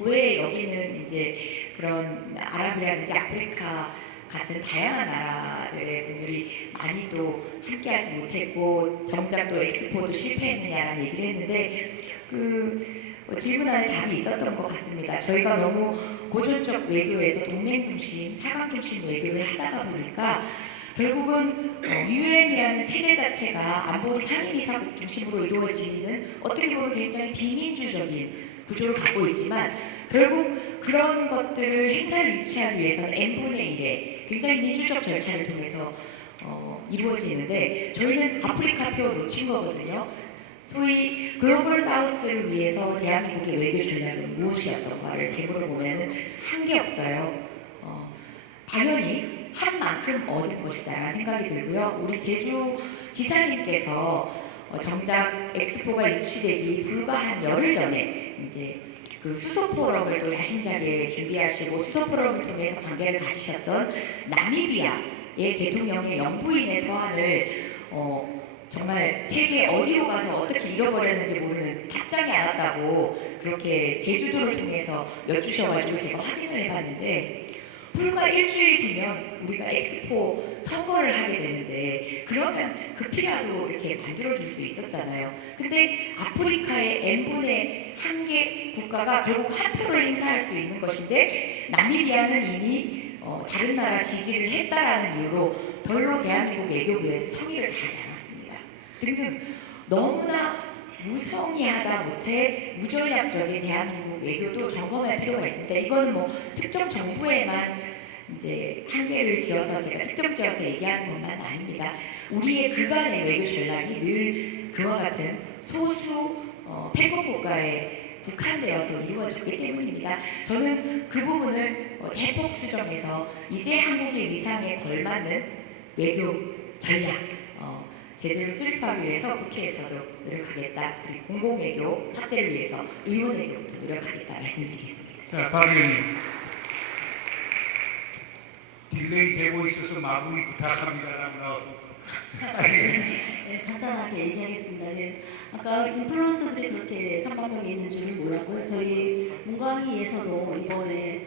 왜 여기는 이제 그런 아랍이라든지 아프리카 같은 다양한 나라들의 분들이 많이 또 함께하지 못했고 정작 또 엑스포도 실패했느냐라는 얘기를 했는데 질문하는 답이 있었던 것 같습니다. 저희가 너무 고전적 외교에서 동맹 중심, 사각 중심 외교를 하다가 보니까 결국은 유엔이라는 체제 자체가 안보리 상임이사국 중심으로 이루어지는 어떻게 보면 굉장히 비민주적인 구조를 갖고 있지만 결국 그런 것들을 행사를 유치하기 위해서는 n분의 1의 굉장히 민주적 절차를 통해서 이루어지는데 저희는 아프리카표 놓친 거거든요. 소위 글로벌 사우스를 위해서 대한민국의 외교 전략은 무엇이었던가를 대부분 보면은 한 게 없어요. 당연히 한 만큼 얻은 것이다라는 생각이 들고요. 우리 제주 지사님께서 정작 엑스포가 유치되기 불과 한 열흘 전에 이제 그 수소 포럼을 또 야심차게 준비하시고 수소 포럼을 통해서 관계를 가지셨던 나미비아의 대통령의 영부인의 서한을 정말 세계 어디로 가서 어떻게 잃어버렸는지 모르는 답장이 안 왔다고 그렇게 제주도를 통해서 여쭈셔가지고 제가 확인을 해봤는데 불과 일주일 뒤면 우리가 엑스포 선거를 하게 되는데 그러면 그 피라도 이렇게 만들어줄 수 있었잖아요. 근데 아프리카의 n분의 1개 국가가 결국 한 표를 행사할 수 있는 것인데 나미비아는 이미 다른 나라 지지를 했다라는 이유로 별로 대한민국 외교부에서 성의를 다하지 않았습니다. 등등 너무나 무성의하다 못해 무전략적인 대한민국 외교도 점검할 필요가 있습니다. 이거는 뭐 특정 정부에만 이제 한계를 지어서 제가 특정 지어서 얘기하는 것만 아닙니다. 우리의 그간의 외교 전략이 늘 그와 같은 소수 패권 국가에 국한되어서 이루어졌기 때문입니다. 저는 그 부분을 대폭 수정해서 이제 한국의 위상에 걸맞는 외교 전략 제대로 수립하기 위해서 국회에서도 노력하겠다. 그리고 공공외교 확대를 위해서 의원외교부터 노력하겠다 말씀드리겠습니다. 자, 박 의원님. 딜레이 되고 있어서 마무리 부탁합니다라고 나왔습니다. 네, 간단하게 얘기하겠습니다. 네, 아까 인플루언서들이 그렇게 3만 명이 있는 줄은 몰랐고요. 저희 문광위에서도 이번에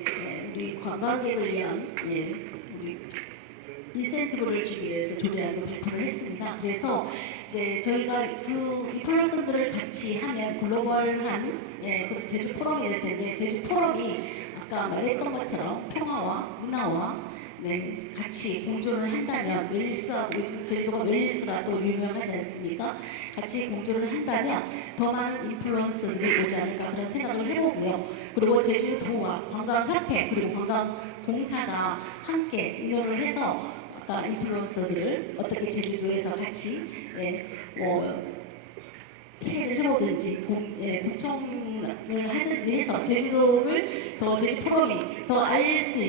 우리 관광객을 위한 우리 인센티브를 주기 위해서 조례안도 발표를 했습니다. 그래서 이제 저희가 그 인플루언서들을 같이 하면 글로벌한 제주 포럼이 될 텐데 제주 포럼이 아까 말했던 것처럼 평화와 문화와 같이 공존을 한다면 웰리스와 요즘 제주도가 웰리스가 또 유명하지 않습니까? 같이 공존을 한다면 더 많은 인플루언서들이 오지 않을까 그런 생각을 해보고요. 그리고 제주도와 관광협회 그리고 관광공사가 함께 의논을 해서 아까 인플루언서들을 어떻게 제주도에서 같이 피해를 해보든지 공청을 하든지 해서 제주도를 더 제주 포럼이 더 알릴 수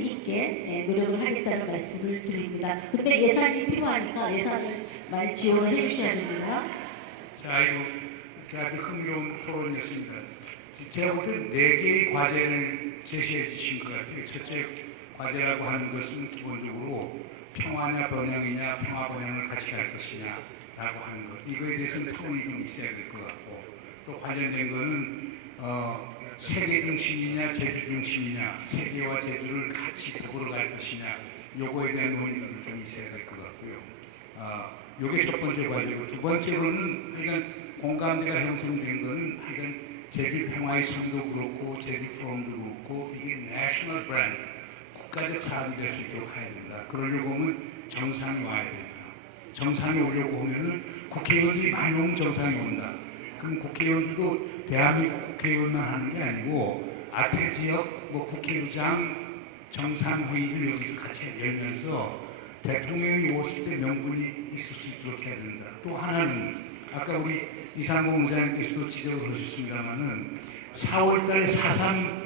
있게 노력을 하겠다는 말씀을 드립니다. 그때 예산이 필요하니까 예산을 많이 지원을 해주셔야 됩니다. 자, 이거 아주 흥미로운 토론이었습니다. 제가 볼 때 4개의 과제를 제시해 주신 것 같아요. 첫째 과제라고 하는 것은 기본적으로 평화냐 번영이냐 평화 번영을 같이 갈 것이냐 라고 하는 것. 이거에 대해서는 토론이 좀 있어야 될 것 같고 또 관련된 거는 세계 중심이냐 제주 중심이냐 세계와 제주를 같이 더불어 갈 것이냐 요거에 대한 논의도 좀 있어야 될 것 같고요. 요게 첫 번째 과제고 두 번째로는 그러니까 공감대가 형성된 거는 하여간 제주 평화의 성도 그렇고 제주 포럼도 그렇고 이게 내셔널 브랜드 국가적 사안이 될 수 있도록 해야 된다. 그러려고 하면 정상이 와야 된다. 정상이 오려고 하면은 국회의원들이 많이 오면 정상이 온다. 그럼 국회의원들도 대한민국 국회의원만 하는 게 아니고 아태 지역 국회의장 정상회의를 여기서 같이 열면서 대통령이 오실 때 명분이 있을 수 있도록 해야 된다. 또 하나는 아까 우리 이상공 의장님께서도 지적을 하셨습니다마는 4월달에 4.3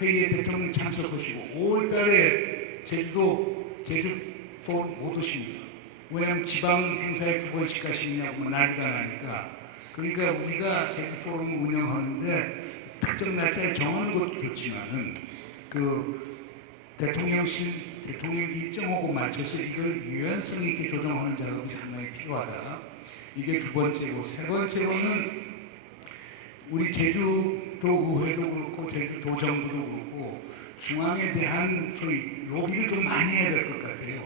회의에 대통령 참석하시고 5월달에 제주 포럼 못 오십니다. 왜냐하면 지방 행사에 2번씩 가시냐고 난리가 나니까. 그러니까 우리가 제주 포럼을 운영하는데 특정 날짜를 정하는 것도 좋지만은 그 대통령 일정하고 맞춰서 이걸 유연성 있게 조정하는 작업이 상당히 필요하다. 이게 두 번째고 세 번째로는 우리 제주도 의회도 그렇고 제주도 정부도 그렇고 중앙에 대한 소위 로비를 좀 많이 해야 될 것 같아요.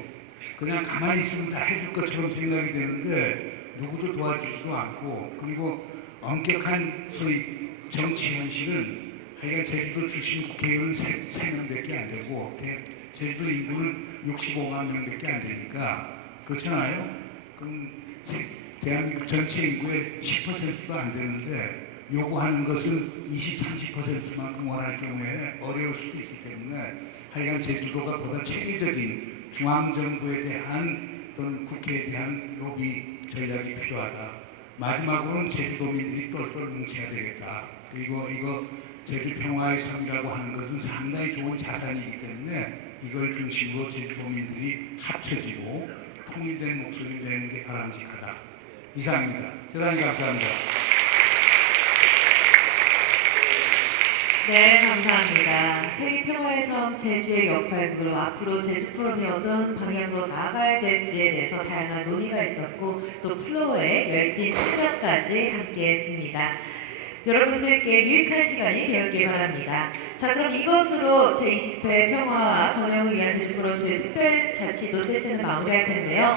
그냥 가만히 있으면 다 해줄 것처럼 생각이 되는데 누구도 도와주지도 않고 그리고 엄격한 소위 정치 현실은 하여간 제주도 출신 국회의원 3명밖에 안 되고 제주도 인구는 65만 명밖에 안 되니까 그렇잖아요. 그럼 대한민국 전체 인구의 10%도 안 되는데 요구하는 것은 20, 30%만큼 원할 경우에 어려울 수도 있기 때문에 하여간 제주도가 보다 체계적인 중앙정부에 대한 또는 국회에 대한 로비 전략이 필요하다. 마지막으로는 제주도민들이 똘똘 뭉쳐야 되겠다. 그리고 이거 제주 평화의 섬이라고 하는 것은 상당히 좋은 자산이기 때문에 이걸 중심으로 제주도민들이 합쳐지고 통일된 목소리를 내는 게 바람직하다. 이상입니다. 대단히 감사합니다. 네, 감사합니다. 세계평화의 섬 제주의 역할, 그리고 앞으로 제주 포럼이 어떤 방향으로 나아가야 될지에 대해서 다양한 논의가 있었고 또 플로어의 열띤 참여까지 함께했습니다. 여러분들께 유익한 시간이 되었길 바랍니다. 자, 그럼 이것으로 제20회 평화와 번영을 위한 제주 포럼 제 특별자치도 세션을 마무리할 텐데요.